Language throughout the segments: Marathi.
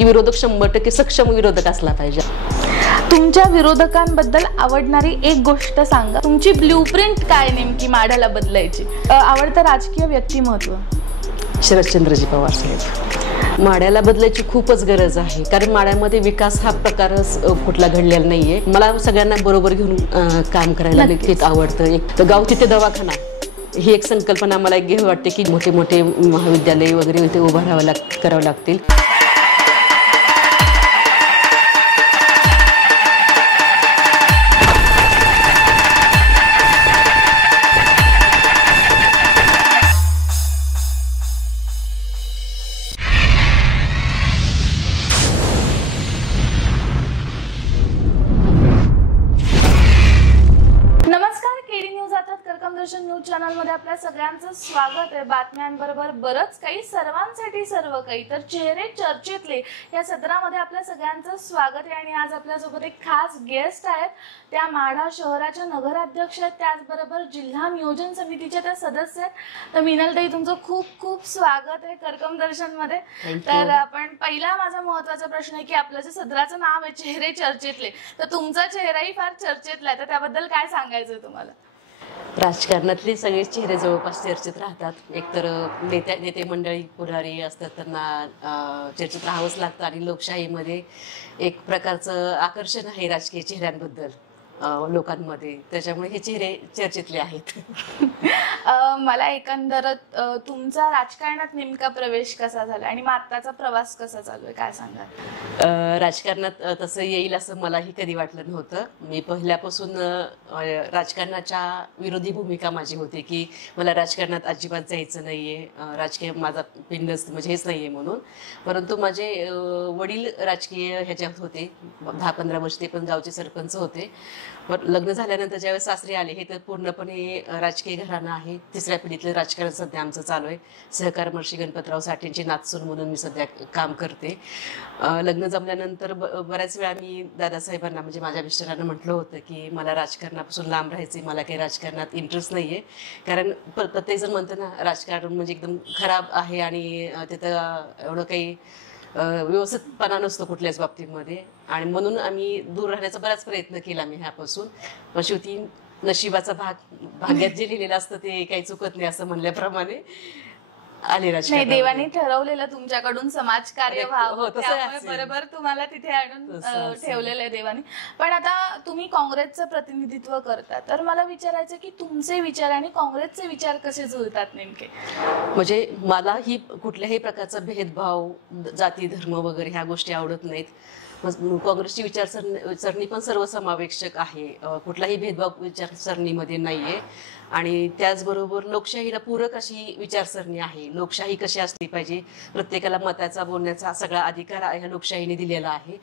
की विरोधक 100% सक्षम विरोधक असला पाहिजे. तुमच्या विरोधकांबद्दल आवडणारी एक गोष्ट सांगा. तुमची ब्ल्यूप्रिंट काय नेमकी माढ्याला बदलायची? आवडतं राजकीय व्यक्तिमत्व? शरदचंद्रजी पवार साहेब. माढ्याला बदलायची खूपच गरज आहे, कारण माढ्यामध्ये विकास हा प्रकारच कुठला घडलेला नाहीये. मला सगळ्यांना बरोबर घेऊन काम करायला नक्कीच आवडतं. एक गाव तिथे दवाखाना ही एक संकल्पना मला घेऊ वाटते की मोठे मोठे महाविद्यालय वगैरे इथे उभारावं करावं लागतील. न्यूज चॅनल मध्ये आपल्या सगळ्यांचं स्वागत आहे. बातम्यांबरोबर बरंच काही, सर्वांसाठी सर्व काही, तर चेहरे चर्चेतले या सदरामध्ये आपल्या सगळ्यांचं स्वागत आहे. आणि आज आपल्यासोबत एक खास गेस्ट आहेत. त्या माढा शहराच्या नगराध्यक्ष आहेत, त्याचबरोबर जिल्हा नियोजन समितीच्या त्या सदस्य आहेत. तर मिनलताई, तुमचं खूप खूप स्वागत आहे कर्कम दर्शन मध्ये. तर आपण पहिला माझा महत्वाचा प्रश्न आहे की आपलं जे सदराचं नाव आहे चेहरे चर्चेतले, तर तुमचा चेहराही फार चर्चेतला आहे, तर त्याबद्दल काय सांगायचं तुम्हाला? राजकारणातले सगळे चेहरे जवळपास चर्चेत राहतात. एकतर नेते मंडळी पुढारी असतात, त्यांना चर्चेत राहावंच लागतं. आणि लोकशाहीमध्ये एक प्रकारचं आकर्षण आहे राजकीय चेहऱ्यांबद्दल लोकांमध्ये, त्याच्यामुळे हे चेहरे चर्चेतले आहेत. मला एकंदरच तुमचा राजकारणात नेमका प्रवेश कसा झाला आणि मग आत्ताचा प्रवास कसा चालू आहे, काय सांगा? राजकारणात तसं येईल असं मलाही कधी वाटलं नव्हतं. मी पहिल्यापासून राजकारणाच्या विरोधी भूमिका माझी होती की मला राजकारणात अजिबात जायचं नाहीये, राजकीय माझा पिंडच म्हणजे हेच नाहीये म्हणून. परंतु माझे वडील राजकीय ह्याच्यात होते, 10-15 वर्ष ते पण गावचे सरपंच होते. लग्न झाल्यानंतर ज्यावेळेस सासरे आले, हे तर पूर्णपणे राजकीय घराणं आहे. 3ऱ्या पिढीतलं राजकारण सध्या आमचं चालू आहे. सहकार महर्षी गणपतराव साठेंची नातसून म्हणून मी सध्या काम करते. लग्न जमल्यानंतर बऱ्याच वेळा मी दादासाहेबांना म्हणजे माझ्या मिस्टरांना म्हटलं होतं की मला राजकारणापासून लांब राहायचं, मला काही राजकारणात इंटरेस्ट नाहीये. कारण प्रत्येकजण म्हणतं ना राजकारण म्हणजे एकदम खराब आहे आणि तिथं एवढं काही व्यवस्थितपणा नसतो कुठल्याच बाबतीमध्ये. आणि म्हणून आम्ही दूर राहण्याचा बराच प्रयत्न केला मी ह्यापासून. पण शेवटी नशिबाचा भाग्यात जे लिहिलेलं असतं ते काही चुकत नाही असं म्हणल्याप्रमाणे आले राजकारण. नाही, देवाने ठरवलेलं तुमच्याकडून समाजकार्य व्हावं, त्यामुळे बरोबर तुम्हाला तिथे आणून ठेवलेलं आहे देवाने. पण आता तुम्ही काँग्रेसचं प्रतिनिधित्व करता, तर मला विचारायचं की तुमचे विचार आणि काँग्रेसचे विचार कसे जुळतात नेमके? म्हणजे मला ही कुठल्याही प्रकारचा भेदभाव, जाती धर्म वगैरे ह्या गोष्टी आवडत नाहीत. काँग्रेसची विचारसरणी पण सर्वसमावेशक आहे, कुठलाही भेदभाव विचारसरणीमध्ये नाहीये. आणि त्याचबरोबर लोकशाहीला पूरक अशी विचारसरणी आहे. लोकशाही कशी असली पाहिजे, प्रत्येकाला मताचा बोलण्याचा सगळा अधिकार ह्या लोकशाहीने दिलेला आहे.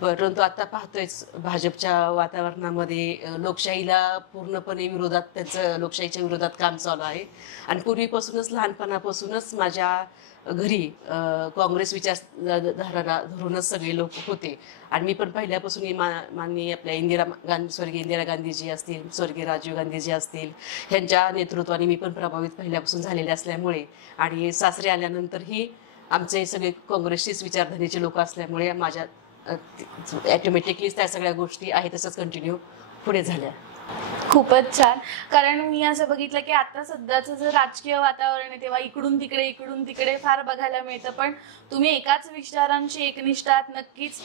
परंतु आता पाहतोयच भाजपच्या वातावरणामध्ये लोकशाहीला पूर्णपणे विरोधात, त्यांचं लोकशाहीच्या विरोधात काम चालू आहे. आणि पूर्वीपासूनच लहानपणापासूनच माझ्या घरी काँग्रेस विचारधारा धरूनच सगळे लोक होते. आणि मी पण पहिल्यापासून माननीय आपल्या स्वर्गीय इंदिरा गांधीजी असतील, स्वर्गीय राजीव गांधीजी असतील, ह्यांच्या नेतृत्वाने मी पण प्रभावित पहिल्यापासून झालेले असल्यामुळे आणि सासरे आल्यानंतरही आमचे सगळे काँग्रेसचीच विचारधारेचे लोक असल्यामुळे माझ्या ऑटोमॅटिकली त्या सगळ्या गोष्टी आहे तसंच कंटिन्यू पुढे झाल्या. खूपच छान. कारण मी असं बघितलं की आता सध्याचं जे राजकीय वातावरण आहे तेव्हा इकडून तिकडे फार बघायला मिळतं. पण तुम्ही एकाच विचारांशी एकनिष्ठात, नक्कीच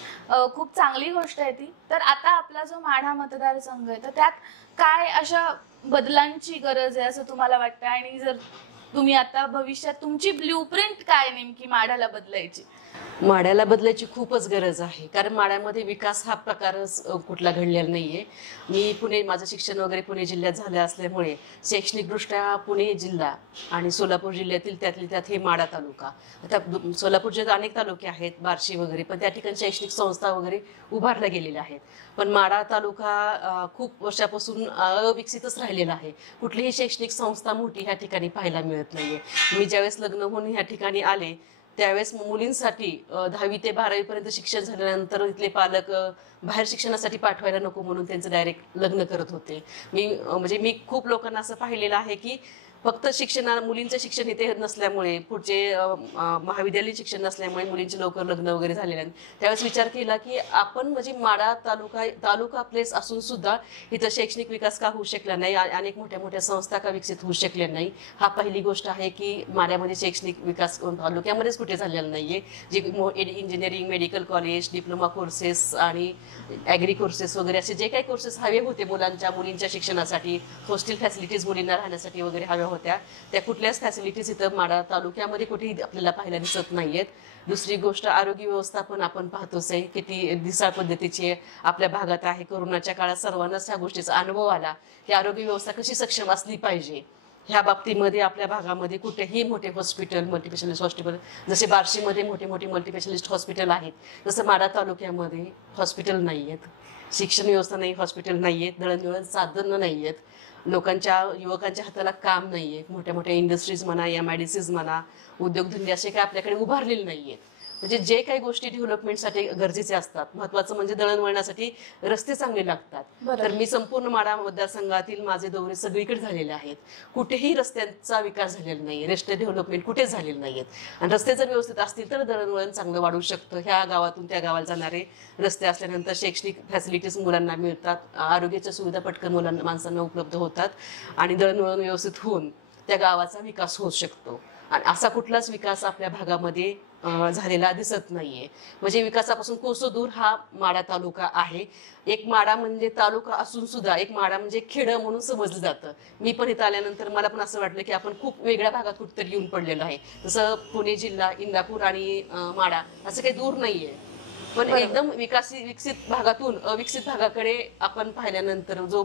खूप चांगली गोष्ट आहे ती. तर आता आपला जो माढा मतदारसंघ आहे, तर त्यात काय अशा बदलांची गरज आहे असं तुम्हाला वाटतं? आणि जर तुम्ही आता भविष्यात तुमची ब्ल्यूप्रिंट काय नेमकी माढ्याला बदलायची? माढ्याला बदलायची खूपच गरज आहे, कारण माढ्यामध्ये विकास हा प्रकारच कुठला घडलेला नाहीये. मी माझं शिक्षण वगैरे पुणे जिल्ह्यात झालं असल्यामुळे शैक्षणिकदृष्ट्या पुणे जिल्हा आणि सोलापूर जिल्ह्यातील त्यातली त्यात हे माढा तालुका. आता सोलापूर जिल्ह्यात अनेक तालुके आहेत, बार्शी वगैरे, पण त्या ठिकाणी शैक्षणिक संस्था वगैरे उभारल्या गेलेल्या आहेत. पण माढा तालुका खूप वर्षापासून अविकसितच राहिलेला आहे. कुठलीही शैक्षणिक संस्था मोठी ह्या ठिकाणी पाहायला मिळत नाहीये. मी ज्यावेळेस लग्न होऊन ह्या ठिकाणी आले त्यावेळेस मुलींसाठी 10वी ते 12वी पर्यंत शिक्षण झाल्यानंतर इथले पालक बाहेर शिक्षणासाठी पाठवायला नको म्हणून त्यांचं डायरेक्ट लग्न करत होते. मी खूप लोकांना असं पाहिलेलं आहे की फक्त मुलींचं शिक्षण इथे नसल्यामुळे पुढचे महाविद्यालयीन शिक्षण नसल्यामुळे मुलींचे लवकर लग्न वगैरे झालेले आहेत. त्यावेळेस विचार केला की आपण म्हणजे माढा तालुका प्लेस असून सुद्धा इथं शैक्षणिक विकास का होऊ शकला नाही, अनेक मोठ्या मोठ्या संस्था का विकसित होऊ शकल्या नाही. हा पहिली गोष्ट आहे की माढ्यामध्ये शैक्षणिक विकास तालुक्यामध्येच कुठे झालेला नाहीये. जे engineering, medical college, diploma courses आणि ॲग्री कोर्सेस वगैरे असे जे काही कोर्सेस हवे होते मुलींच्या शिक्षणासाठी, हॉस्टेल फॅसिलिटीज मुलींना राहण्यासाठी वगैरे हव्या होत्या, त्या कुठल्याच फॅसिलिटीज इथं माढा तालुक्यामध्ये कुठेही आपल्याला पाहायला दिसत नाहीयेत. दुसरी गोष्ट आरोग्य व्यवस्था पण आपण पाहतोच आहे किती दिसाळ पद्धतीची आपल्या भागात आहे. कोरोनाच्या काळात सर्वांनाच ह्या गोष्टीचा अनुभव आला की आरोग्य व्यवस्था कशी सक्षम असली पाहिजे. ह्या बाबतीमध्ये आपल्या भागामध्ये कुठेही मोठे हॉस्पिटल, मल्टीस्पेशालिस्ट हॉस्पिटल, जसे बार्शीमध्ये मोठे मोठे मल्टीस्पेशालिस्ट हॉस्पिटल आहेत, तसं माढा तालुक्यामध्ये हॉस्पिटल नाही आहेत, शिक्षण व्यवस्था नाही, हॉस्पिटल नाही आहेत, दळणवळण साधनं नाही आहेत, युवकांच्या हाताला काम नाही आहे, मोठ्या मोठ्या इंडस्ट्रीज म्हणा, MIDCs म्हणा, उद्योगधंदे असे काही आपल्याकडे उभारलेले नाही आहेत. म्हणजे जे काही गोष्टी डेव्हलपमेंटसाठी गरजेचे असतात, महत्वाचं म्हणजे दळणवळणासाठी रस्ते चांगले लागतात. तर मी संपूर्ण माढा मतदारसंघातील माझे दौरे सगळीकडे झालेले आहेत, कुठेही रस्त्यांचा विकास झालेला नाही, रस्ते डेव्हलपमेंट कुठेच झालेले नाहीयेत. आणि रस्ते जर व्यवस्थित असतील तर दळणवळण चांगलं वाढू शकतं. ह्या गावातून त्या गावाला जाणारे रस्ते असल्यानंतर शैक्षणिक फॅसिलिटीज मुलांना मिळतात, आरोग्याच्या सुविधा पटकन माणसांना उपलब्ध होतात आणि दळणवळण व्यवस्थित होऊन त्या गावाचा विकास होऊ शकतो. आणि असा कुठलाच विकास आपल्या भागामध्ये झालेला दिसत नाहीये. म्हणजे विकासापासून कोसो दूर हा माढा तालुका आहे. एक माढा म्हणजे तालुका असून सुद्धा एक माढा म्हणजे खेड म्हणून समजलं जातं. मी पण इथं आल्यानंतर मला पण असं वाटलं की आपण खूप वेगळ्या भागात कुठेतरी येऊन पडलेलो आहे. जसं पुणे जिल्हा, इंदापूर आणि माढा असं काही दूर नाहीये, पण एकदम विकसित भागातून अविकसित भागाकडे आपण पाहिल्यानंतर जो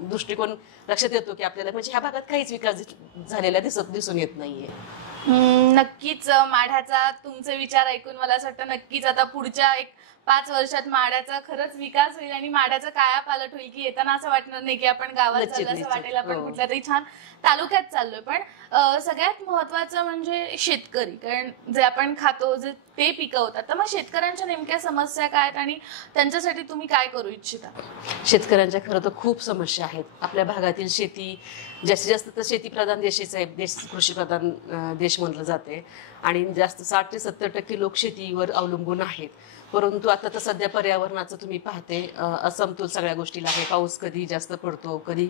दृष्टिकोन लक्षात येतो की आपल्याला म्हणजे ह्या भागात काहीच विकास झालेला दिसून येत नाहीये. नक्कीच माढ्याचा तुमचे विचार ऐकून मला असं वाटतं नक्कीच आता पुढच्या 5 वर्षात माढ्याचा खरंच विकास होईल आणि माढ्याचा कायापालट होईल की येताना असं वाटणार नाही की आपण गावात चाललो, असं वाटेल आपण कुठल्या तरी छान तालुक्यात चाललोय. पण सगळ्यात महत्वाचं म्हणजे शेतकरी, कारण जे आपण खातो, जे ते पिकवतात, तर मग शेतकऱ्यांच्या नेमक्या समस्या काय आहेत आणि त्यांच्यासाठी तुम्ही काय करू इच्छिता? शेतकऱ्यांच्या खरं तर खूप समस्या आहेत. आपल्या भागातील शेती जास्तीत जास्त तर शेतीप्रधान देशाचा आहे, देश कृषीप्रधान देश म्हटलं जाते आणि जास्त 60 ते 70% लोक शेतीवर अवलंबून आहेत. परंतु आता तर सध्या पर्यावरणाचं तुम्ही पाहते असमतोल सगळ्या गोष्टीला आहे. पाऊस कधी जास्त पडतो, कधी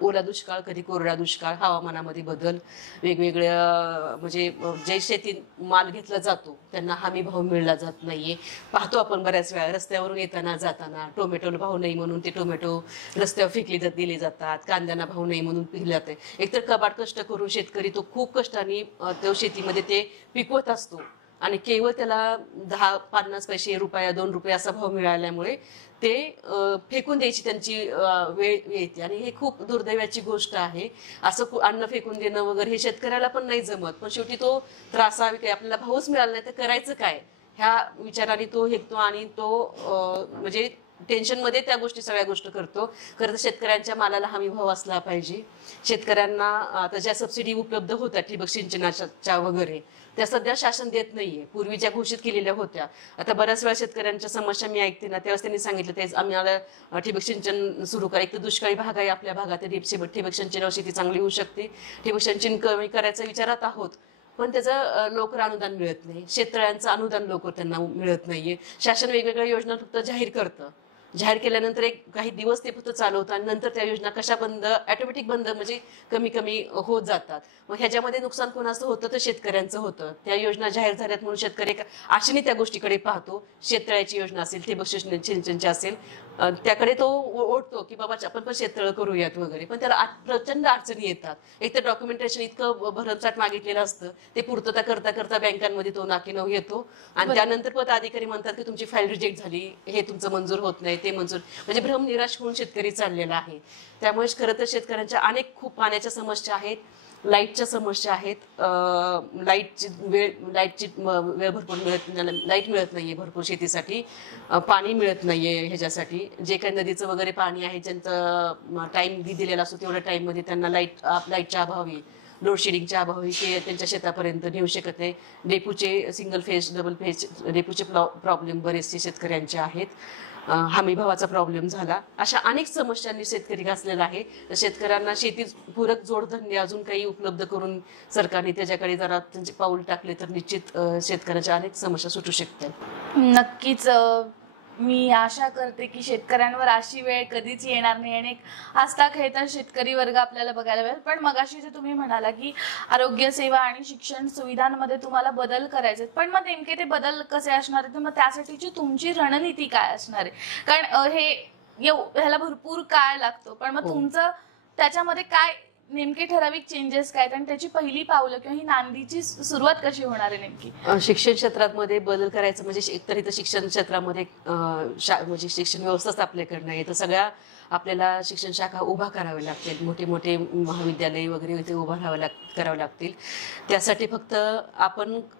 ओला दुष्काळ, कधी कोरडा दुष्काळ, हवामानामध्ये बदल, वेगवेगळ्या म्हणजे जे शेती माल घेतला जातो त्यांना हमी भाव मिळला जात नाहीये. पाहतो आपण बऱ्याच वेळा रस्त्यावरून येताना जाताना टोमॅटोला भाव नाही म्हणून ते टोमॅटो रस्त्यावर दिले जातात, कांद्यांना भाव नाही म्हणून पिकले जाते. एकतर कबाड कष्ट करून शेतकरी तो खूप कष्टाने तो शेतीमध्ये ते पिकवत असतो आणि केवळ त्याला 10-50 पैसे, रुपया 2 रुपये असा भाव मिळाल्यामुळे ते फेकून द्यायची त्यांची वेळ येते आणि हे खूप दुर्दैवाची गोष्ट आहे. असं अन्न फेकून देणं वगैरे हे शेतकऱ्याला पण नाही जमत, पण शेवटी तो त्रासावे काही आपल्याला भावच मिळाला नाही तर करायचं काय ह्या विचाराने तो हेकतो आणि तो म्हणजे टेन्शन मध्ये त्या सगळ्या गोष्टी करतो. खरं तर शेतकऱ्यांच्या मालाला हमी भाव असला पाहिजे. शेतकऱ्यांना आता ज्या सबसिडी उपलब्ध होत्या ठिबक सिंचनाच्या वगैरे त्या सध्या शासन देत नाहीये. पूर्वी ज्या घोषित केलेल्या होत्या, आता बऱ्याच वेळा शेतकऱ्यांच्या समस्या मी ऐकते ना, त्यावेळेस त्यांनी सांगितलं तेच आम्हाला ठिबक सिंचन सुरू करा. एक तर दुष्काळी भाग आहे आपल्या भागात, ठिबक सिंचनावर शेती चांगली होऊ शकते. ठिबक सिंचन कमी करायचा विचारात आहोत, पण त्याचं लवकर अनुदान मिळत नाही. शेततळ्यांचं अनुदान लवकर त्यांना मिळत नाहीये. शासन वेगवेगळ्या योजना फक्त जाहीर करतं, जाहीर केल्यानंतर काही दिवस ते फक्त चालवतात आणि नंतर त्या योजना कशा बंद, ऑटोमॅटिक बंद म्हणजे कमी कमी होत जातात. मग ह्याच्यामध्ये नुकसान कोणाचं होतं तर शेतकऱ्यांचं होतं. त्या योजना जाहीर झाल्यात म्हणून शेतकरी आशेने त्या गोष्टीकडे पाहतो. शेततळ्याची योजना असेल, ठिबक सिंचनची असेल, त्याकडे तो ओढतो की बाबा आपण पण शेततळ करूयात वगैरे, पण त्याला प्रचंड अडचणी येतात. एक तर डॉक्युमेंटेशन इतकं भरमसाठ मागितलेलं असतं, ते पूर्तता करता करता बँकांमध्ये तो नाकीनऊ येतो आणि त्यानंतर पदाधिकारी म्हणतात की तुमची फाईल रिजेक्ट झाली, हे तुमचं मंजूर होत नाही, ते मंजूर, म्हणजे भ्रम निराश होऊन शेतकरी चाललेला आहे. त्यामुळे खरं तर शेतकऱ्यांच्या अनेक खूप पाण्याच्या समस्या आहेत, लाईटच्या समस्या आहेत. लाईटची वेळ भरपूर लाईट मिळत नाहीये भरपूर शेतीसाठी, पाणी मिळत नाहीये ह्याच्यासाठी. जे काही नदीचं वगैरे पाणी आहे, ज्यांचं टाइम दिलेला असतो तेवढ्या टाइम मध्ये त्यांना लाईटच्या अभावी लोडशेडिंगच्या अभावी ते त्यांच्या शेतापर्यंत नेऊ शकत नाही. डेपूचे सिंगल फेज डबल फेज डेपूचे प्रॉब्लेम बरेचसे शेतकऱ्यांचे आहेत. हमी भावाचा प्रॉब्लेम झाला. अशा अनेक समस्यांनी शेतकरी घासलेला आहे. तर शेतकऱ्यांना शेती पूरक जोडधंदे अजून काही उपलब्ध करून सरकारने त्याच्याकडे जरा त्यांचे पाऊल टाकले तर निश्चित शेतकऱ्याच्या अनेक समस्या सुटू शकतात. नक्कीच मी आशा करते की शेतकऱ्यांवर अशी वेळ कधीच येणार नाही आणि एक हसता खेळता शेतकरी वर्ग आपल्याला बघायला मिळेल. पण मगाशी जे तुम्ही म्हणाला की आरोग्य सेवा आणि शिक्षण सुविधांमध्ये तुम्हाला बदल करायचे, पण मग नेमके ते बदल कसे असणार आहेत, मग त्यासाठीची तुमची रणनीती काय असणार आहे? कारण ह्याला भरपूर काळ लागतो, पण मग तुमचं त्याच्यामध्ये काय नेमके ठराविक चेंजेस काय आणि त्याची पहिली पावलं किंवा ही नांदीची सुरुवात कशी होणार आहे नेमकी? शिक्षण क्षेत्रामध्ये बदल करायचं म्हणजे एकतर इथं शिक्षण क्षेत्रामध्ये म्हणजे शिक्षण व्यवस्थाच आपल्याकडनं आहे. तर सगळ्या आपल्याला शिक्षण शाखा उभा कराव्या लागतील. मोठे मोठे महाविद्यालय वगैरे इथे उभा करावे लागतील. त्यासाठी फक्त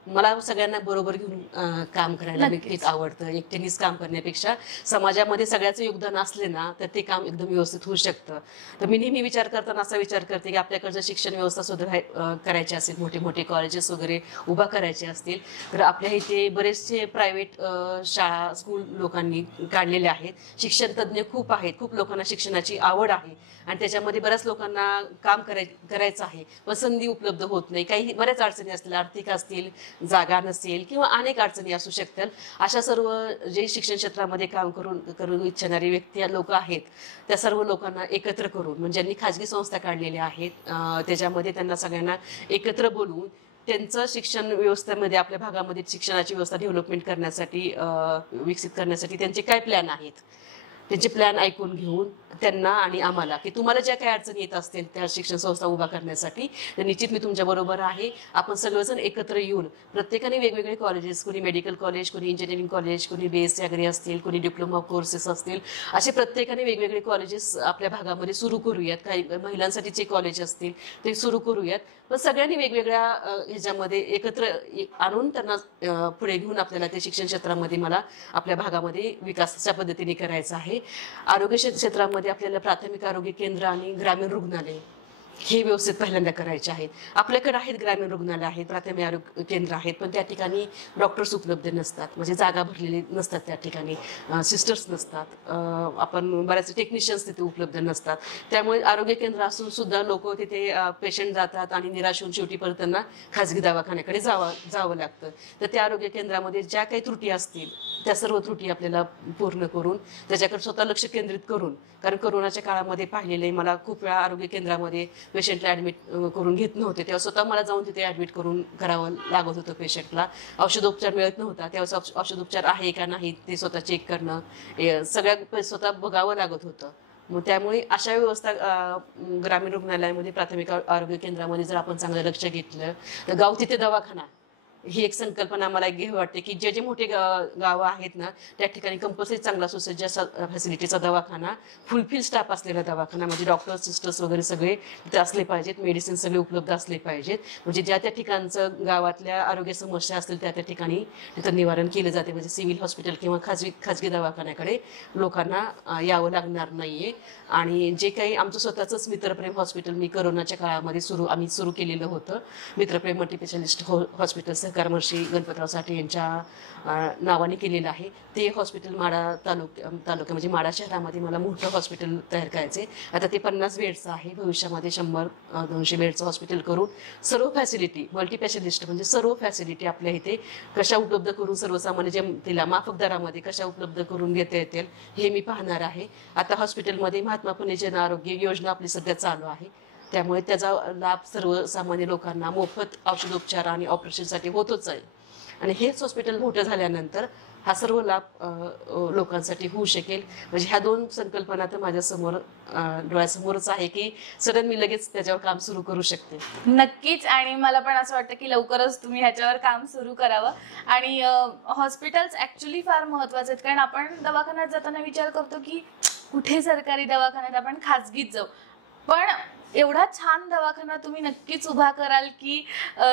मला सगळ्यांना बरोबर घेऊन काम करायला नक्कीच आवडतं. एकट्यानेच काम करण्यापेक्षा समाजामध्ये सगळ्याचं योगदान असले ना तर ते काम एकदम व्यवस्थित होऊ शकतं. तर मी नेहमी विचार करताना असा विचार करते की आपल्याकडचं शिक्षण व्यवस्था सुद्धा करायची असेल, मोठे मोठे कॉलेजेस वगैरे उभा करायचे असतील तर आपल्या इथे बरेचसे प्रायव्हेट शाळा स्कूल लोकांनी काढलेले आहेत. शिक्षण तज्ज्ञ खूप आहेत, खूप लोकांना शिक्षणाची आवड आहे आणि त्याच्यामध्ये बऱ्याच लोकांना काम करायचं आहे, पण संधी उपलब्ध होत नाही. बऱ्याच अडचणी असतील, आर्थिक असतील, जागा नसेल किंवा अनेक अडचणी असू शकतात. अशा सर्व जे शिक्षण क्षेत्रामध्ये काम करू इच्छिणारी व्यक्ती लोक आहेत त्या सर्व लोकांना एकत्र करून म्हणजे ज्यांनी खाजगी संस्था काढलेल्या आहेत त्याच्यामध्ये त्यांना सगळ्यांना एकत्र बोलवून त्यांचं शिक्षण व्यवस्थेमध्ये आपल्या भागामध्ये शिक्षणाची व्यवस्था डेव्हलपमेंट करण्यासाठी विकसित करण्यासाठी त्यांचे काय प्लॅन आहेत त्यांचे प्लॅन ऐकून घेऊन त्यांना आणि आम्हाला की तुम्हाला ज्या काही अडचणी येत असतील त्या शिक्षण संस्था उभा करण्यासाठी तर निश्चित मी तुमच्या बरोबर आहे. आपण सगळेजण एकत्र येऊन प्रत्येकाने वेगवेगळे कॉलेजेस, कोणी मेडिकल कॉलेज, कोणी इंजिनिअरिंग कॉलेज, कोणी BSc अग्री असतील, कोणी डिप्लोमा कोर्सेस असतील, असे प्रत्येकाने वेगवेगळे कॉलेजेस आपल्या भागामध्ये सुरू करूयात. काही महिलांसाठीचे कॉलेज असतील ते सुरू करूयात. पण सगळ्यांनी वेगवेगळ्या ह्याच्यामध्ये एकत्र आणून त्यांना पुढे घेऊन आपल्याला ते शिक्षण क्षेत्रामध्ये मला आपल्या भागामध्ये विकासाच्या पद्धतीने करायचं आहे. आरोग्य क्षेत्रामध्ये आपल्याला प्राथमिक आरोग्य केंद्र आणि ग्रामीण रुग्णालय हे व्यवस्थित पहिल्यांदा करायचे आहेत. आपल्याकडे आहेत ग्रामीण रुग्णालय आहेत, प्राथमिक आरोग्य केंद्र आहेत, पण त्या ठिकाणी डॉक्टर्स उपलब्ध नसतात, म्हणजे जागा भरलेली नसतात, त्या ठिकाणी सिस्टर्स नसतात, आपण बऱ्याच टेक्निशियन्स तिथे उपलब्ध नसतात. त्यामुळे आरोग्य केंद्र असून सुद्धा लोक तिथे पेशंट जातात आणि निराश होऊन शेवटी परत त्यांना खाजगी दवाखान्याकडे जावं लागतं. तर त्या आरोग्य केंद्रामध्ये ज्या काही त्रुटी असतील त्या सर्व त्रुटी आपल्याला पूर्ण करून त्याच्याकडे स्वतः लक्ष केंद्रित करून, कारण कोरोनाच्या काळामध्ये पाहिलेले मला खूप वेळा आरोग्य केंद्रामध्ये पेशंटला ऍडमिट करून घेत नव्हते, तेव्हा स्वतः मला जाऊन तिथे ऍडमिट करावं लागत होतं. पेशंटला औषधोपचार मिळत नव्हता, तेव्हा औषधोपचार आहे का नाही ते स्वतः चेक करणं सगळ्या स्वतः बघावं लागत होतं. मग त्यामुळे अशा व्यवस्था ग्रामीण रुग्णालयामध्ये प्राथमिक आरोग्य केंद्रामध्ये जर आपण चांगलं लक्ष घेतलं तर गाव तिथे दवाखाना ही एक संकल्पना मला घेऊ वाटते की जे मोठे गावं आहेत ना त्या ठिकाणी कंपल्सरी चांगला सुसज्ज फॅसिलिटीचा दवाखाना, फुलफिल स्टाफ असलेला दवाखाना, म्हणजे डॉक्टर सिस्टर्स वगैरे सगळे तिथे असले पाहिजेत, मेडिसिन सगळे उपलब्ध असले पाहिजेत, म्हणजे ज्या त्या ठिकाणचं गावातल्या आरोग्य समस्या असतील त्या ठिकाणी तिथं निवारण केलं जाते. म्हणजे सिव्हिल हॉस्पिटल किंवा खाजगी दवाखान्याकडे लोकांना यावं लागणार नाहीये. आणि जे काही आमचं स्वतःच मित्रप्रेम हॉस्पिटल मी कोरोनाच्या काळामध्ये आम्ही सुरू केलेलं होतं. मित्रप्रेम मल्टीस्पेशालिस्ट हॉस्पिटल सहकारमर्षी गणपतराव साठे यांच्या नावाने केलेलं आहे. ते हॉस्पिटल माढा तालुक्या म्हणजे माढा शहरामध्ये मला मोठं हॉस्पिटल तयार करायचे. आता ते 50 बेडचं आहे, भविष्यामध्ये 100-200 बेडचं हॉस्पिटल करून सर्व फॅसिलिटी मल्टीस्पेशालिस्ट म्हणजे सर्व फॅसिलिटी आपल्या इथे कशा उपलब्ध करून सर्वसामान्य जनतेला माफक दरामध्ये कशा उपलब्ध करून देता येतील हे मी पाहणार आहे. आता हॉस्पिटलमध्ये महात्मा फुले जन आरोग्य योजना आपली सध्या चालू आहे, त्यामुळे त्याचा लाभ सर्वसामान्य लोकांना मोफत औषधोपचार आणि ऑपरेशनसाठी होतोच आहे. आणि हेच हॉस्पिटल मोठं झाल्यानंतर हा सर्व लाभ लोकांसाठी होऊ शकेल. म्हणजे ह्या दोन संकल्पना तर माझ्यासमोर डोळ्यासमोरच आहे की सडन मी लगेच त्याच्यावर काम सुरू करू शकते. नक्कीच. आणि मला पण असं वाटतं की लवकरच तुम्ही ह्याच्यावर काम सुरू करावं. आणि हॉस्पिटल्स ऍक्च्युली फार महत्वाचे आहेत, कारण आपण दवाखान्यात जाताना विचार करतो की कुठे सरकारी दवाखान्यात, आपण खाजगीत जाऊ, पण एवढा छान दवाखाना तुम्ही नक्कीच उभा कराल की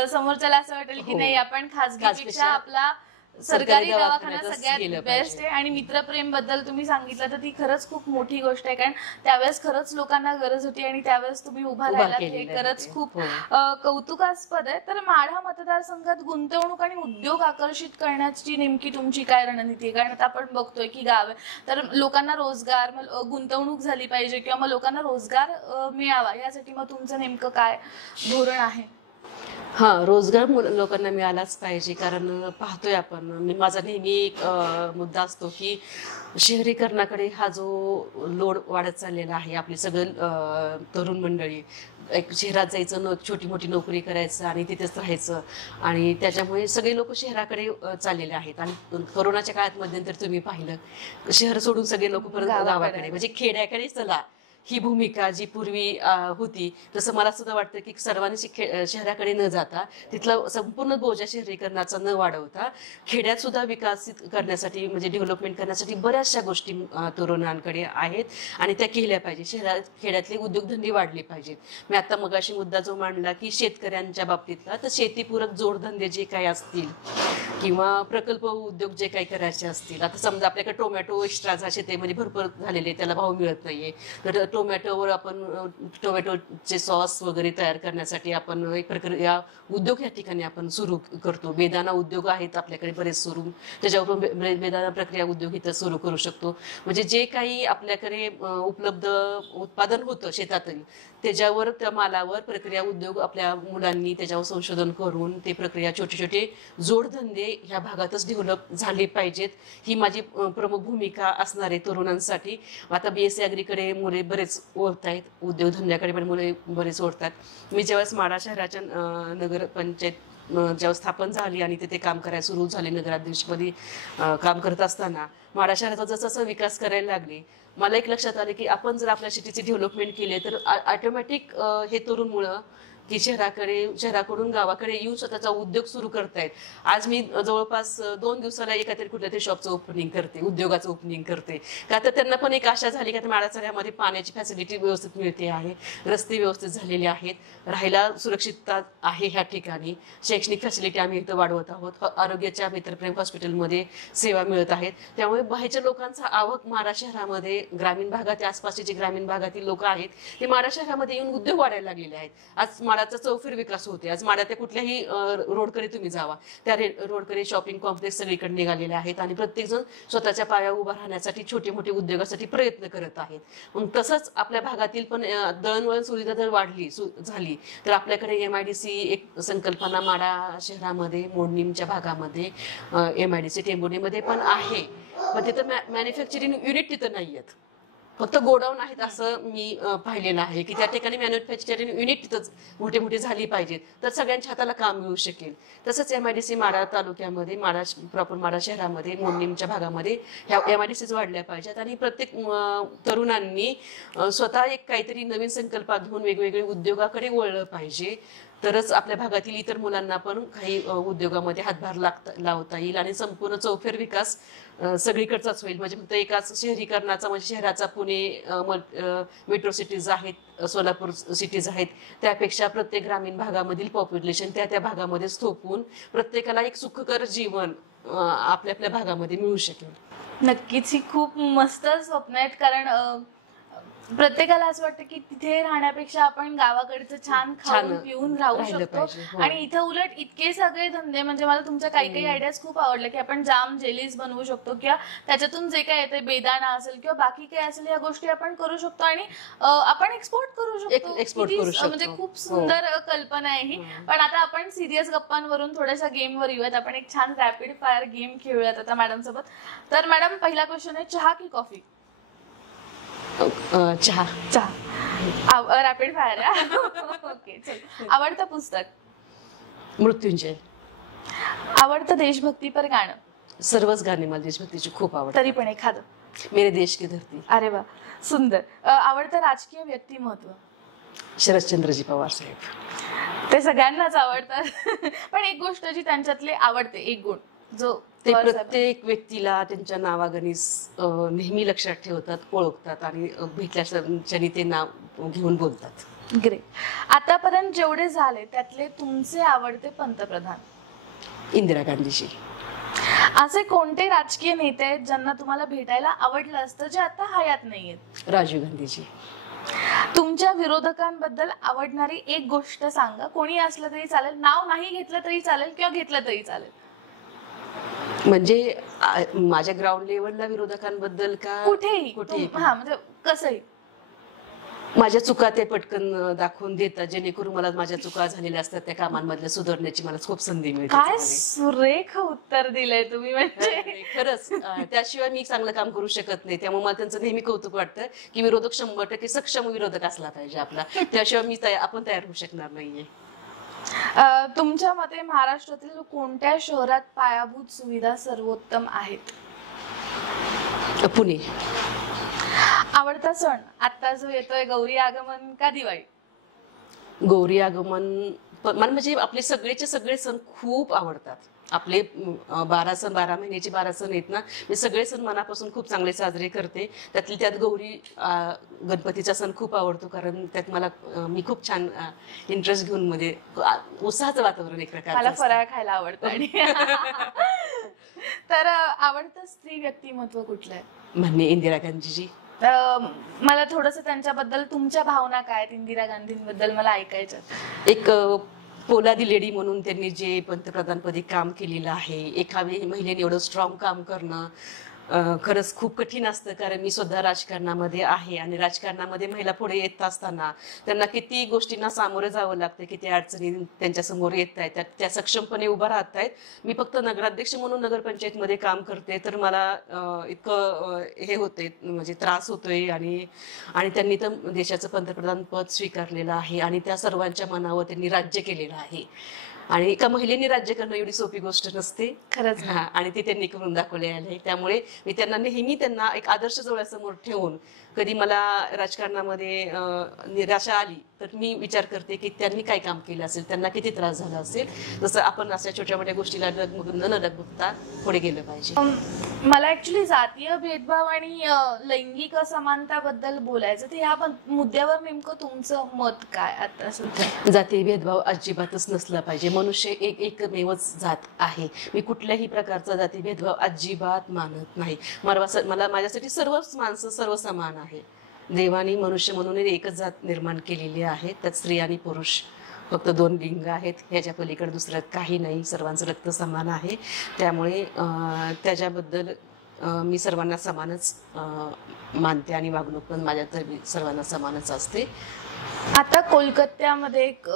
समोरच्याला असं वाटेल की नाही आपण खाजगीपेक्षा आपला सरकारी दवाखाना दवाखान्यातच सगळ्यात गेलं बेस्ट पाहिजे. आहे. आणि मित्रप्रेम बद्दल तुम्ही सांगितलं तर ती खरंच खूप मोठी गोष्ट आहे, कारण त्यावेळेस खरंच लोकांना गरज होती आणि त्यावेळेस तुम्ही उभा राहिलात हे केलेलं खरंच आहे ते. खूप हो. कौतुकास्पद आहे. तर माढा मतदारसंघात गुंतवणूक आणि उद्योग आकर्षित करण्याची नेमकी तुमची काय रणनीती आहे? कारण आता आपण बघतोय की गाव आहे तर लोकांना रोजगार, मग गुंतवणूक झाली पाहिजे किंवा मग लोकांना रोजगार मिळावा, यासाठी मग तुमचं नेमकं काय धोरण आहे? रोजगार लोकांना मिळालाच पाहिजे, कारण पाहतोय आपण, माझा नेहमी एक मुद्दा असतो की शहरीकरणाकडे हा जो लोड वाढत चाललेला आहे, आपली सगळं तरुण मंडळी एक शहरात जायचं, छोटी मोठी नोकरी करायचं आणि तिथेच राहायचं, आणि त्याच्यामुळे सगळे लोक शहराकडे चाललेले आहेत. आणि कोरोनाच्या काळात मध्यंतरी तुम्ही पाहिलं, शहर सोडून सगळे लोक परत गावाकडे, म्हणजे खेड्याकडे चला, ही भूमिका जी पूर्वी होती, तसं मला सुद्धा वाटतं की सर्वांनी शहराकडे न जाता तिथला संपूर्ण बोजा शहरीकरणाचा न वाढवता खेड्यात सुद्धा विकसित करण्यासाठी, म्हणजे डेव्हलपमेंट करण्यासाठी बऱ्याचशा गोष्टी तरुणांकडे आहेत आणि त्या केल्या पाहिजे. खेड्यातले उद्योगधंदे वाढले पाहिजेत. मी आता मगाशी मुद्दा जो मांडला की शेतकऱ्यांच्या बाबतीतला, तर शेतीपूरक जोडधंदे जे काही असतील किंवा प्रकल्प उद्योग जे काही करायचे असतील, आता समजा आपल्याकडे टोमॅटो एक्स्ट्रा शेतीमध्ये भरपूर झालेले, त्याला भाव मिळत नाहीये, तर टोमॅटोवर आपण टोमॅटोचे सॉस वगैरे तयार करण्यासाठी आपण एक प्रक्रिया उद्योग या ठिकाणी आपण सुरू करतो. बेदाणा उद्योग आहेत आपल्याकडे बरेच सुरू, त्याच्यावर बेदाणा प्रक्रिया उद्योग इथं सुरू करू शकतो. म्हणजे जे काही आपल्याकडे उपलब्ध उत्पादन होतं शेतातील, त्याच्यावर, त्या मालावर प्रक्रिया उद्योग आपल्या मुलांनी त्याच्यावर संशोधन करून ते प्रक्रिया, छोटे छोटे जोडधंदे ह्या भागातच डेव्हलप झाले पाहिजेत. ही माझी प्रमुख भूमिका असणार आहे तरुणांसाठी. आता BSc ॲग्रीकडे मुले बरेच ओळखत आहेत, उद्योगधंद्याकडे पण मुले बरेच ओळखतात. मी ज्यावेळेस माढा शहराच्या नगर पंचायत जेव्हा स्थापन झाली आणि तिथे काम करायला सुरू झाले, नगराध्यक्षपदी काम करत असताना माढा शहराचा जसं जसं विकास करायला लागले, मला एक लक्षात आलं की आपण जर आपल्या सिटीचे डेव्हलपमेंट केले तर ऑटोमॅटिक हे तरुण मुलं की शहराकडून गावाकडे येऊन स्वतःचा उद्योग सुरू करतायत. आज मी जवळपास 2 दिवसाला एखाद्या कुठल्या तरी शॉपचं ओपनिंग करते, उद्योगाचं ओपनिंग करते, का तर त्यांना पण एक आशा झाली की माडाचऱ्यामध्ये पाण्याची फॅसिलिटी व्यवस्थित मिळते आहे, रस्ते व्यवस्थित झालेले आहेत, राहायला सुरक्षितता आहे ह्या ठिकाणी, शैक्षणिक फॅसिलिटी आम्ही इथं वाढवत आहोत, आरोग्याच्या मित्रप्रेम हॉस्पिटलमध्ये सेवा मिळत आहेत. त्यामुळे बाहेरच्या लोकांचा आवक माढा शहरामध्ये, ग्रामीण भागात, आसपासचे जे ग्रामीण भागातील लोक आहेत ते माढा शहरामध्ये येऊन उद्योग वाढायला लागलेले आहेत. आज माढाचा चौफेर विकास होते. आज माढ्याच्या कुठल्याही रोडकडे तुम्ही जावा, त्या रोडकडे शॉपिंग कॉम्प्लेक्स सगळीकडे निघालेले आहेत आणि प्रत्येक जण स्वतःच्या पायावर उभा राहण्यासाठी छोटे मोठे उद्योगासाठी प्रयत्न करत आहेत. मग तसंच आपल्या भागातील पण दळणवळण सुविधा जर झाली तर आपल्याकडे MIDC एक संकल्पना माढा शहरामध्ये, मोडणीमच्या भागामध्ये MIDC टेंभुर्णीमध्ये पण आहे, पण तिथं मॅन्युफॅक्चरिंग युनिट तिथं नाही आहेत, फक्त गोडाऊन आहेत असं मी पाहिलेलं आहे की त्या ठिकाणी मॅन्युफॅक्चरिंग युनिट तिथंच मोठे मोठे झाली पाहिजेत, तर सगळ्यांच्या हाताला काम मिळू शकेल. तसंच MIDC माढा तालुक्यामध्ये, प्रॉपर माढा शहरामध्ये, मोडणीमच्या भागामध्ये ह्या MIDCs वाढल्या पाहिजेत आणि प्रत्येक तरुणांनी स्वतः एक काहीतरी नवीन संकल्प घेऊन वेगवेगळे उद्योगाकडे वळलं पाहिजे, तरच आपल्या भागातील इतर मुलांना पण काही उद्योगामध्ये हातभार लावता येईल आणि संपूर्ण चौफेर विकास सगळीकडचाच होईल. म्हणजे फक्त एकाच शहरीकरणाचा, म्हणजे शहराचा पुणे मेट्रो सिटीज आहेत, सोलापूर सिटीज आहेत, त्यापेक्षा प्रत्येक ग्रामीण भागामधील पॉप्युलेशन त्या भागामध्येच थोपवून प्रत्येकाला एक सुखकर जीवन आपल्या आपल्या भागामध्ये मिळू शकेल. नक्कीच ही खूप मस्त स्वप्न आहेत, कारण प्रत्येकाला असं वाटतं की तिथे राहण्यापेक्षा आपण गावाकडचं छान खाऊन पिऊन राहू शकतो. आणि इथं उलट इतके सगळे धंदे, म्हणजे मला तुमच्या काही आयडियाज खूप आवडल्या की आपण जाम, जेलीज बनवू शकतो किंवा त्याच्यातून जे काय येते, बेदाणा असेल किंवा बाकी काय असेल, या गोष्टी आपण करू शकतो आणि आपण एक्सपोर्ट करू शकतो. म्हणजे खूप सुंदर कल्पना आहे ही. पण आता आपण सिरियस गप्पांवरून थोड्याशा गेमवर येऊयात. आपण एक छान रॅपिड फायर गेम खेळूयात आता मॅडम सोबत. तर मॅडम, पहिला क्वेश्चन आहे, चहा की कॉफी? चहा. रॅपिड फायर आहे. ओके, चल. आवडतं पुस्तक? मृत्युंजय. आवडतं देशभक्तीपर गाणं? सर्वच गाणे मला देशभक्तीची खूप आवडतात. तरी पण एखादं? मेरे देश की धरती. अरे वा, सुंदर. आवडतं राजकीय व्यक्तिमत्व? शरदचंद्रजी पवार साहेब. ते सगळ्यांनाच आवडतात, पण एक गोष्ट जी त्यांच्यातले आवडते, एक गुण जो ते प्रत्येक व्यक्तीला त्यांच्या नावागणीस नेहमी लक्षात ठेवतात, ओळखतात आणि भेटल्याच्या ते नाव घेऊन बोलतात. ग्रेट. आतापर्यंत जेवढे झाले त्यातले तुमचे आवडते पंतप्रधान? इंदिरा गांधीजी. असे कोणते राजकीय नेते आहेत ज्यांना तुम्हाला भेटायला आवडलं असतं जे आता हयात नाहीयेत? राजीव गांधीजी. तुमच्या विरोधकांबद्दल आवडणारी एक गोष्ट सांगा. कोणी असलं तरी चालेल, नाव नाही घेतलं तरी चालेल किंवा घेतलं तरी चालेल. म्हणजे माझ्या ग्राउंड लेवलला विरोधकांबद्दल का कुठेही कुठेही हा, म्हणजे कसंही. माझ्या चुका ते पटकन दाखवून देतात, जेणेकरून मला माझ्या चुका झालेल्या असतात त्या कामांमधल्या सुधारण्याची मला खूप संधी मिळते. काय सुरेख उत्तर दिलंय तुम्ही. म्हणजे खरंच त्याशिवाय मी चांगलं काम करू शकत नाही. त्यामुळे मला त्यांचं नेहमी कौतुक वाटतं की विरोधक 100% सक्षम विरोधक असला पाहिजे आपला, त्याशिवाय आपण तयार होऊ शकणार नाहीये. तुमच्या मते महाराष्ट्रातील कोणत्या शहरात पायाभूत सुविधा सर्वोत्तम आहेत? पुणे. आवडता सण आता जो येतोय, गौरी आगमन का दिवाळी? गौरी आगमन मला म्हणजे आपले सगळेचे सगळे सण खूप आवडतात. आपले 12 सण, 12 महिन्याचे 12 सण आहेत ना, मी सगळे सण मनापासून खूप चांगले साजरे करते. त्यात गौरी गणपतीचा सण खूप आवडतो, कारण त्यात मला मी खूप छान इंटरेस्ट घेऊन म्हणजे उत्साहाचं वातावरण एक प्रकारचं मला असतं. फराळ खायला आवडतं. आणि तर आवडतं स्त्री व्यक्तिमत्व कुठलं आहे? म्हणणे इंदिरा गांधीजी. मला थोडस त्यांच्याबद्दल, तुमच्या भावना काय आहेत इंदिरा गांधींबद्दल मला ऐकायचं. एक पोलादी लेडी म्हणून त्यांनी जे पंतप्रधानपदी काम केलेलं आहे, एका महिलेने एवढं स्ट्रॉंग काम करणं खरंच खूप कठीण असतं. कारण मी सुद्धा राजकारणामध्ये आहे आणि राजकारणामध्ये महिला पुढे येत असताना त्यांना किती गोष्टींना सामोरं जावं लागतं, किती अडचणी त्यांच्या समोर येत आहेत, त्या सक्षमपणे उभा राहत आहेत. मी फक्त नगराध्यक्ष म्हणून नगरपंचायतमध्ये काम करते, तर मला इतकं हे होते, म्हणजे त्रास होतोय. आणि त्यांनी तर देशाचं पंतप्रधान पद स्वीकारलेलं आहे आणि त्या सर्वांच्या मनावर त्यांनी राज्य केलेलं आहे. आणि एका महिलेने राज्य करणं एवढी सोपी गोष्ट नसते खरंच. आणि ते त्यांनी करून दाखवले आहे. त्यामुळे मी नेहमी त्यांना एक आदर्श डोळ्यासमोर ठेवून, कधी मला राजकारणामध्ये निराशा आली तर मी विचार करते की त्यांनी काय काम केलं असेल, त्यांना किती त्रास झाला असेल. जसं आपण अशा छोट्या मोठ्या गोष्टीला न डगमगता पुढे गेलं पाहिजे. मला ऍक्च्युली जातीय भेदभाव आणि लैंगिक असमानताबद्दल बोलायचं. तर ह्या मुद्द्यावर नेमकं तुमचं मत काय आता सध्या? जातीय भेदभाव अजिबातच नसला पाहिजे. मनुष्य एकमेवच जात आहे. मी कुठल्याही प्रकारचा जाती भेदभाव अजिबात मानत नाही. मला माझ्यासाठी सर्वच माणसं सर्व समान आहे. देवानी मनुष्य म्हणून एकच जात निर्माण केलेली आहे, त्यात स्त्री आणि पुरुष फक्त 2 लिंग आहेत, ह्याच्या पलीकडे दुसरं काही नाही. सर्वांचं रक्त समान आहे. त्यामुळे त्याच्याबद्दल मी सर्वांना समानच मानते आणि वागणूक पण माझ्यातर्फे सर्वांना समानच असते. आता कोलकात्यामध्ये एक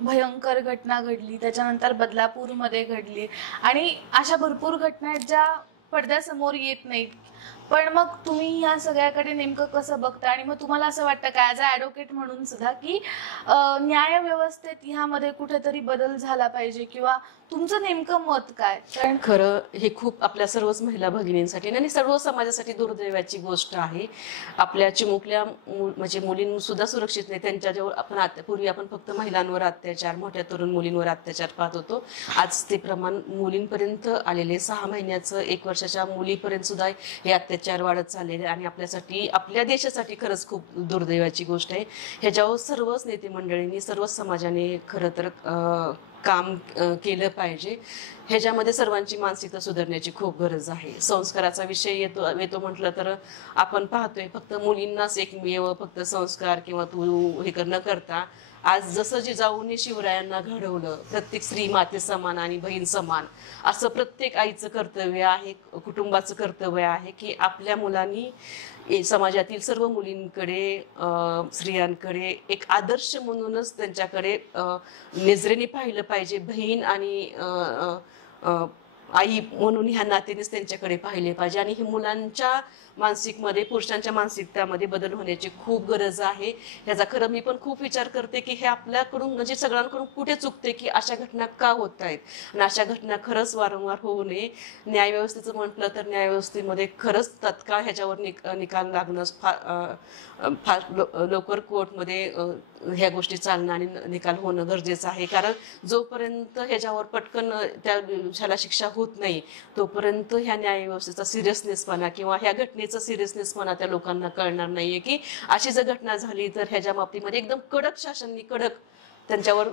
भयंकर घटना घडली, त्याच्यानंतर बदलापूरमध्ये घडली आणि अशा भरपूर घटना आहेत ज्या पडद्यासमोर येत नाहीत. पण मग तुम्ही या सगळ्याकडे नेमकं कसं बघता? आणि मग तुम्हाला असं वाटतं का ॲज अ ॲडव्होकेट म्हणून सुद्धा की न्याय व्यवस्थेत ह्यामध्ये कुठेतरी बदल झाला पाहिजे, किंवा तुमचं नेमकं मत काय? कारण खरं हे खूप आपल्या सर्वच महिला भगिनींसाठी आणि सर्व समाजासाठी दुर्दैवाची गोष्ट आहे. आपल्या चिमुकल्या म्हणजे मुलींसुद्धा सुरक्षित नाही. त्यांच्याजवळ पूर्वी आपण फक्त महिलांवर अत्याचार, मोठ्या तरुण मुलींवर अत्याचार पाहत होतो. आज ते प्रमाण मुलींपर्यंत आलेले, 6 महिन्याचं 1 वर्षाच्या मुलीपर्यंत सुद्धा हे अत्याचार वाढत चाललेले आणि आपल्यासाठी, आपल्या देशासाठी खरंच खूप दुर्दैवाची गोष्ट आहे. ह्याच्यावर सर्वच नेते मंडळींनी, सर्वच समाजाने खरं तर काम केलं पाहिजे. ह्याच्यामध्ये सर्वांची मानसिकता सुधारण्याची खूप गरज आहे. संस्काराचा विषय येतो म्हटलं तर आपण पाहतोय फक्त मुलींनाच एकमेव फक्त संस्कार किंवा तू हे न करता, आज जसं जिजाऊने शिवरायांना घडवलं, प्रत्येक स्त्री माते समान आणि बहीण समान, असं प्रत्येक आईचं कर्तव्य आहे, कुटुंबाचं कर्तव्य आहे की आपल्या मुलांनी समाजातील सर्व मुलींकडे, स्त्रियांकडे एक आदर्श म्हणूनच त्यांच्याकडे नजरेने पाहिलं पाहिजे. बहीण आणि आई म्हणून ह्या नात्यानेच त्यांच्याकडे पाहिले पाहिजे. आणि हे मुलांच्या मानसिकमध्ये, पुरुषांच्या मानसिकतामध्ये बदल होण्याची खूप गरज आहे. ह्याचा खरं मी पण खूप विचार करते की हे आपल्याकडून म्हणजे सगळ्यांकडून कुठे चुकते की अशा घटना का होत आहेत आणि अशा घटना खरंच वारंवार होऊ नये. न्यायव्यवस्थेचं म्हटलं तर न्यायव्यवस्थेमध्ये खरंच तत्काळ ह्याच्यावर निकाल लागणं, फार लवकर कोर्टमध्ये ह्या गोष्टी चालणं आणि निकाल होणं गरजेचं आहे. कारण जोपर्यंत ह्याच्यावर पटकन ह्याला शिक्षा होत नाही तोपर्यंत ह्या न्यायव्यवस्थेचा सिरियसनेसपणा किंवा ह्या घटनेचा सिरियसनेसपणा त्या लोकांना कळणार नाहीये की अशी जर घटना झाली तर ह्याच्या बाबतीमध्ये एकदम कडक शासनाने कडक त्यांच्यावर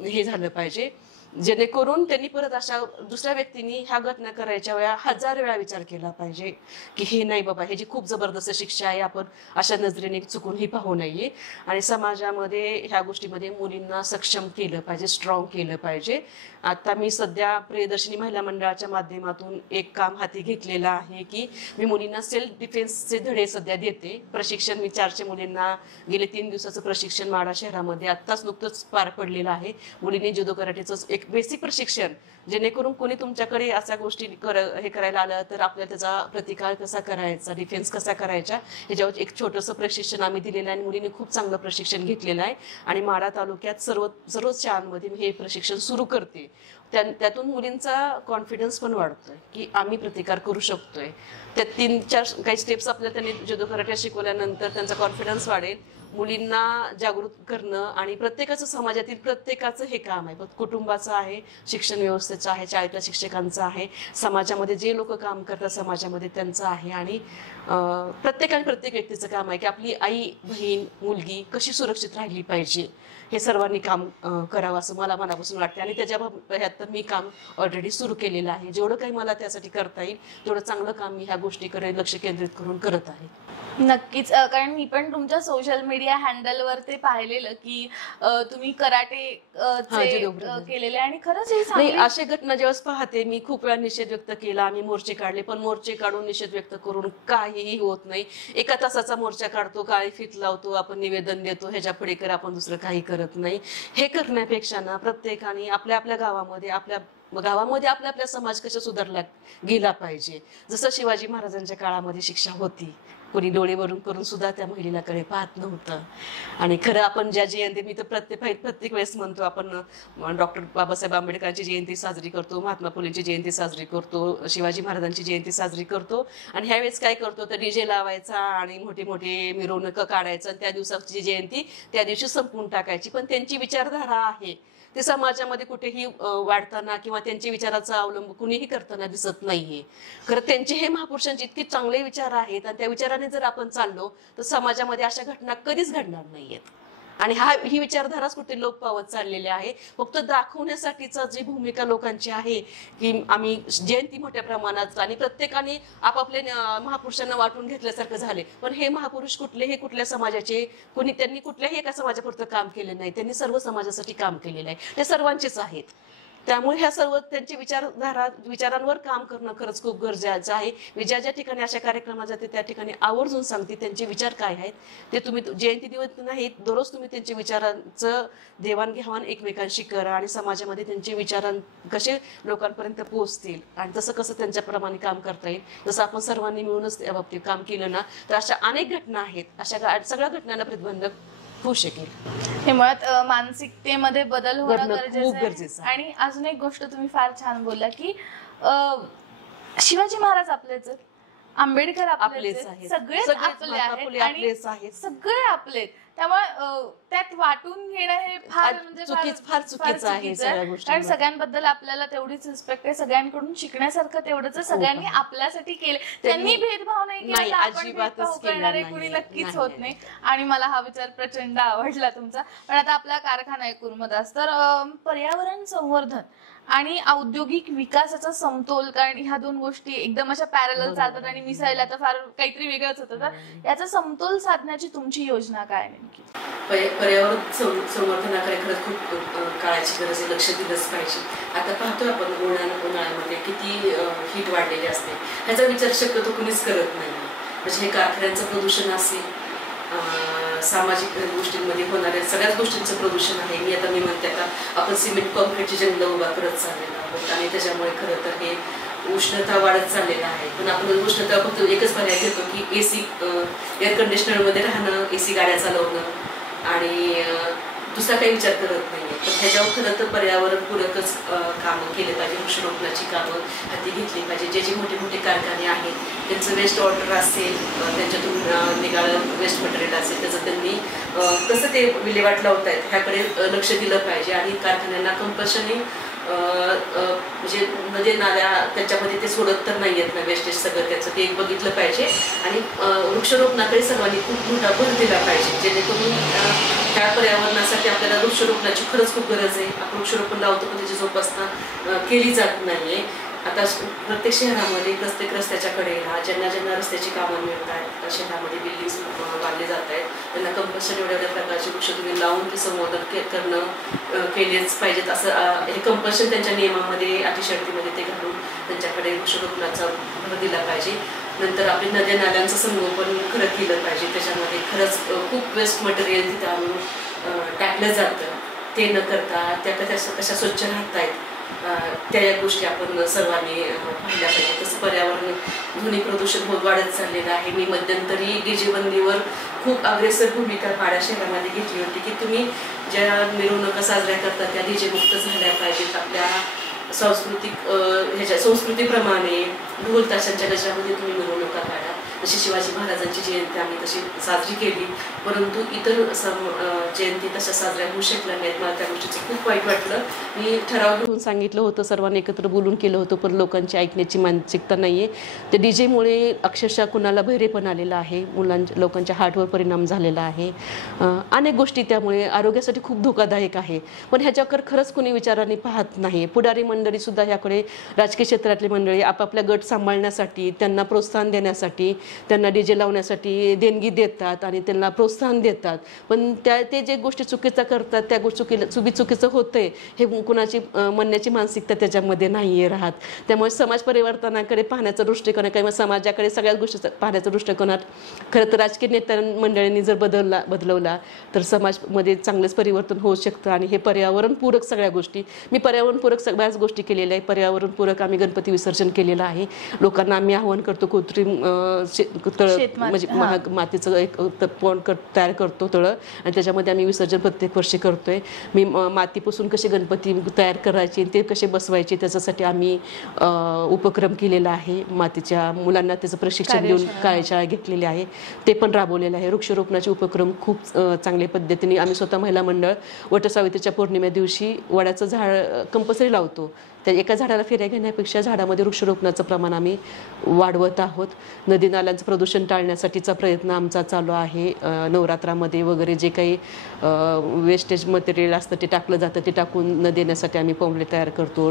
हे झालं पाहिजे. जेणेकरून त्यांनी परत अशा दुसऱ्या व्यक्तींनी ह्या घटना करायच्या वेळा 1000 वेळा विचार केला पाहिजे की हे नाही बाबा, हे जी खूप जबरदस्त शिक्षा आहे, आपण अशा नजरेने चुकूनही पाहू नये. आणि समाजामध्ये ह्या गोष्टीमध्ये मुलींना सक्षम केलं पाहिजे, स्ट्रॉंग केलं पाहिजे. आता मी सध्या प्रियदर्शिनी महिला मंडळाच्या माध्यमातून एक काम हाती घेतलेलं आहे की मी मुलींना सेल्फ डिफेन्सचे धडे सध्या देते. प्रशिक्षण मी 400 मुलींना गेले 3 दिवसाचं प्रशिक्षण माढा शहरामध्ये आत्ताच नुकतंच पार पडलेलं आहे. मुलींनी जुदो कराटेचं एक बेसिक प्रशिक्षण, जेणेकरून कोणी तुमच्याकडे अशा गोष्टी हे करायला आलं तर आपल्याला त्याचा प्रतिकार कसा करायचा, डिफेन्स कसा करायचा, ह्याच्यावर एक छोटंसं प्रशिक्षण आम्ही दिलेलं आहे. आणि मुलींनी खूप चांगलं प्रशिक्षण घेतलेलं आहे. आणि माढा तालुक्यात सर्वच शाळांमध्ये मी हे प्रशिक्षण सुरू करते. त्यातून मुलींचा कॉन्फिडन्स पण वाढतोय की आम्ही प्रतिकार करू शकतोय. त्या 3-4 काही स्टेप्स आपल्याला त्यांनी जुदो कराटे शिकवल्यानंतर त्यांचा कॉन्फिडन्स वाढेल. मुलींना जागृत करणं आणि प्रत्येकाचं, समाजातील प्रत्येकाचं हे काम आहे. कुटुंबाचं आहे, शिक्षण व्यवस्थेचं आहे, शाळेतल्या शिक्षकांचं आहे, समाजामध्ये जे लोक काम करतात समाजामध्ये त्यांचं आहे. आणि प्रत्येक व्यक्तीचं काम आहे की आपली आई, बहीण, मुलगी कशी सुरक्षित राहिली पाहिजे, हे सर्वांनी काम करावं असं मला मनापासून वाटते. आणि त्याच्या ह्यात तर मी काम ऑलरेडी सुरू केलेलं आहे. जेवढं काही मला त्यासाठी करता येईल तेवढं चांगलं काम मी ह्या गोष्टीकडे लक्ष केंद्रित करून करत आहे. नक्कीच, कारण मी पण तुमच्या सोशल मीडिया हँडलवर ते पाहिलेलं की तुम्ही कराटे केलेले आणि खरंच हे नाही, अशा घटना जेव्हा पाहते मी खूप वेळा निषेध व्यक्त केला. आम्ही मोर्चे काढले, पण मोर्चे काढून निषेध व्यक्त करून काहीही होत नाही. 1 तासाचा मोर्चा काढतो, काळी फीत लावतो, आपण निवेदन देतो, ह्याच्या पुढे आपण दुसरं काही करत नाही. हे करण्यापेक्षा ना प्रत्येकाने आपल्या आपल्या गावामध्ये आपल्या समाज कशा सुधारला गेला पाहिजे. जसं शिवाजी महाराजांच्या काळामध्ये शिक्षा होती, कोणी डोळे भरून करून सुद्धा त्या महिलेकडे पाहत नव्हतं. आणि खरं आपण ज्या जयंती, मी तर प्रत्येक वेळेस म्हणतो, आपण डॉक्टर बाबासाहेब आंबेडकरांची जयंती साजरी करतो, महात्मा फुलेंची जयंती साजरी करतो, शिवाजी महाराजांची जयंती साजरी करतो. आणि ह्यावेळेस काय करतो तर डीजे लावायचा आणि मोठे मोठे मिरवणुका काढायचं. त्या दिवसाची जयंती त्या दिवशी संपवून टाकायची. पण त्यांची विचारधारा आहे ते समाजामध्ये कुठेही वाढताना किंवा त्यांच्या विचाराचा अवलंब कुणीही करताना दिसत नाहीये. खरं त्यांचे हे महापुरुषांचे इतके चांगले विचार आहेत आणि त्या विचाराने जर आपण चाललो तर समाजामध्ये अशा घटना कधीच घडणार नाहीयेत. आणि ही विचारधाराच कुठे लोप पावत चाललेली आहे. फक्त दाखवण्यासाठीचा जी भूमिका लोकांची आहे की आम्ही जयंती मोठ्या प्रमाणात आणि प्रत्येकाने आपापल्या महापुरुषांना वाटून घेतल्यासारखं झाले. पण हे महापुरुष कुठल्या समाजाचे, त्यांनी कुठल्याही एका समाजापुरतं काम केले नाही, त्यांनी सर्व समाजासाठी काम केलेलं आहे. ते सर्वांचेच आहेत. त्यामुळे ह्या सर्व त्यांची विचारांवर काम करणं खरंच खूप गरजेचं आहे. मी ज्या ठिकाणी अशा कार्यक्रमात जाते त्या ठिकाणी आवर्जून सांगते त्यांचे विचार काय आहेत ते तुम्ही जयंती दिवस नाही, दररोज तुम्ही त्यांच्या विचारांचं देवाणघेवाण एकमेकांशी करा आणि समाजामध्ये त्यांचे विचार कसे लोकांपर्यंत पोहोचतील आणि तसं कसं त्यांच्याप्रमाणे काम करता येईल. जसं आपण सर्वांनी मिळूनच त्या बाबतीत काम केलं ना तर अशा अनेक घटना आहेत, अशा सगळ्या घटनांना प्रतिबंध होऊ शकेल. हे मुळात मानसिकतेमध्ये बदल होणं खूप गरजेचं आहे. आणि अजून एक गोष्ट तुम्ही फार छान बोलला की शिवाजी महाराज आपलेच, आंबेडकर आपलेच, सगळेच आपले आहेत, सगळे आपले. त्यामुळे त्यात वाटून घेणं हे फार चुकीचं आहे. कारण सगळ्यांबद्दल आपल्याला तेवढीच रिस्पेक्ट आहे, सगळ्यांकडून शिकण्यासारखं तेवढंच सगळ्यांनी आपल्यासाठी केले. त्यांनी भेदभाव नाही केला, आपण भेदभाव करणारे कुणी नक्कीच होत नाही. आणि मला हा विचार प्रचंड आवडला तुमचा. पण आता आपला कारखाना आहे कुर्मदास, तर पर्यावरण संवर्धन आणि औद्योगिक विकासाचा समतोल, कारण ह्या दोन गोष्टी एकदम अशा पॅरलल चालतात आणि मिसळल्या तर फार काहीतरी वेगळंच होतं. तर याचा समतोल साधण्याची तुमची योजना काय नेमकी? पर्यावरण संवर्धनाकडे खरंच खूप काळाची गरज आहे, लक्ष दिलंच पाहिजे. आता पाहतोय आपण उन्हाळ्यामध्ये किती हीट वाढलेली असते, ह्याचा विचार शक्यतो कुणीच करत नाही. म्हणजे हे कारखान्यांचं प्रदूषण असेल, सामाजिक गोष्टींमध्ये होणाऱ्या सगळ्याच गोष्टींचं प्रदूषण आहे. मी म्हणते आता आपण सिमेंट कॉन्क्रीटची जंगलं उभा करत चाललेलो आहोत आणि त्याच्यामुळे खरं तर हे उष्णता वाढत चाललेलं आहे. पण आपण उष्णता फक्त एकच पर्याय घेतो की AC एअर कंडिशनरमध्ये राहणं, AC गाड्या चालवणं आणि दुसरा काही विचार करत नाही. पण ह्याच्यावर खरं तर पर्यावरणपूरकच कामं केले पाहिजे, वृक्षारोपणाची कामं हाती घेतली पाहिजे. जे जे मोठे मोठे कारखाने आहेत त्यांचं वेस्ट वॉटर असेल, त्यांच्यातून निघालं वेस्ट मटेरियल असेल, त्याचं त्यांनी कसं ते विल्हेवाट लावतायत ह्याकडे लक्ष दिलं पाहिजे. आणि कारखान्यांना कंपल्सरी म्हणजे नदी नाल्या त्याच्यामध्ये ते सोडत तर नाही आहेत ना वेस्टेज सगळं त्याचं ते एक बघितलं पाहिजे आणि वृक्षारोपणाकडे सर्वांनी खूप मोठा भर दिला पाहिजे जेणेकरून त्या पर्यावरणासाठी आपल्याला वृक्षारोपणाची खरंच खूप गरज आहे. आपण वृक्षारोपण लावतो पण त्याची जोपासना केली जात नाही आहे. आता प्रत्येक शहरामध्ये प्रत्येक रस्त्याच्या कडेला ज्यांना ज्यांना रस्त्याची कामं मिळत आहेत शहरामध्ये बिल्डिंग्स बांधले जात आहेत त्यांना कंपल्सरी एवढ्या प्रकारचे वृक्ष तुम्ही लावून ते संवर्धन करणं केलेच पाहिजेत असं हे कंपल्शन त्यांच्या नियमामध्ये अटीशर्तीमध्ये ते घालून त्यांच्याकडे वृक्षारोपणाचा भर दिला पाहिजे. नंतर आपली नद्या नाल्यांचं संगोपन खरं केलं पाहिजे. त्याच्यामध्ये खरंच खूप वेस्ट मटेरियल तिथं आणून टाकलं जातं ते न करता त्या कशा स्वच्छ राहत आहेत त्या या गोष्टी आपण सर्वांनी पाहिल्या पाहिजे. तसं पर्यावरण ध्वनी प्रदूषण होत वाढत चाललेलं आहे. मी मध्यंतरी डीजे बंदीवर खूप अग्रेसर भूमिका पाडा शहरामध्ये घेतली होती की तुम्ही ज्या मिरवणुका साजऱ्या करता त्या डीजे मुक्त झाल्या पाहिजेत. आपल्या सांस्कृतिक संस्कृतीप्रमाणे ढोल ताशांच्या गजरामध्ये तुम्ही मिरवणुका काढा. जशी शिवाजी महाराजांची जयंती आम्ही तशी साजरी केली परंतु इतर जयंती तशा साजऱ्या होऊ शकल्या नाहीत. मला त्या गोष्टीचं खूप वाईट वाटलं. मी ठराव घेऊन सांगितलं होतं सर्वांनी एकत्र बोलून केलं होतं पण लोकांची ऐकण्याची मानसिकता नाही आहे. त्या डीजेमुळे अक्षरशः कुणाला बहिरेपण आलेलं आहे. लोकांच्या हार्टवर परिणाम झालेला आहे. अनेक गोष्टी त्यामुळे आरोग्यासाठी खूप धोकादायक आहे. पण ह्याच्यावर खरंच कोणी विचाराने पाहत नाही. पुढारी मंडळीसुद्धा ह्याकडे राजकीय क्षेत्रातली मंडळी आपापल्या गट सांभाळण्यासाठी त्यांना प्रोत्साहन देण्यासाठी त्यांना डीजे लावण्यासाठी देणगी देतात आणि त्यांना प्रोत्साहन देतात. पण ते जे गोष्टी चुकीचं करतात त्या गोष्टी चुकीचं होतंय हे कुणाची म्हणण्याची मानसिकता त्याच्यामध्ये नाही राहत. त्यामुळे समाज परिवर्तनाकडे पाहण्याचा दृष्टिकोन किंवा समाजाकडे सगळ्याच गोष्टी पाहण्याच्या दृष्टिकोनात खरं तर राजकीय नेत्या मंडळींनी जर बदलवला तर समाजमध्ये चांगलंच परिवर्तन होऊ शकतं. आणि हे पर्यावरणपूरक सगळ्या गोष्टी मी पर्यावरणपूरक सगळ्याच गोष्टी केलेल्या आहे. पर्यावरणपूरक आम्ही गणपती विसर्जन केलेलं आहे. लोकांना आम्ही आवाहन करतो कृत्रिम म्हणजे मातीचं एक पॉन्ड तयार करतो तळं आणि त्याच्यामध्ये आम्ही विसर्जन प्रत्येक वर्षी करतोय. मी मातीपासून कसे गणपती तयार करायचे ते कसे बसवायचे त्याच्यासाठी आम्ही उपक्रम केलेला आहे. मातीच्या मुलांना त्याचं प्रशिक्षण देऊन कार्यशाळा घेतलेली आहे ते पण राबवलेलं आहे. वृक्षारोपणाचे उपक्रम खूप चांगल्या पद्धतीने आम्ही स्वतः महिला मंडळ वटसावित्रीच्या पौर्णिमे दिवशी वडाचं झाड कंपल्सरी लावतो. त्या एका झाडाला फेऱ्या घेण्यापेक्षा झाडामध्ये वृक्षारोपणाचं प्रमाण आम्ही वाढवत आहोत. नदी नाल्यांचं प्रदूषण टाळण्यासाठीचा प्रयत्न आमचा चालू आहे. नवरात्रामध्ये वगैरे जे काही वेस्टेज मटेरियल असतं ते टाकलं जातं ते टाकून न देण्यासाठी आम्ही पॉम्पलेट तयार करतो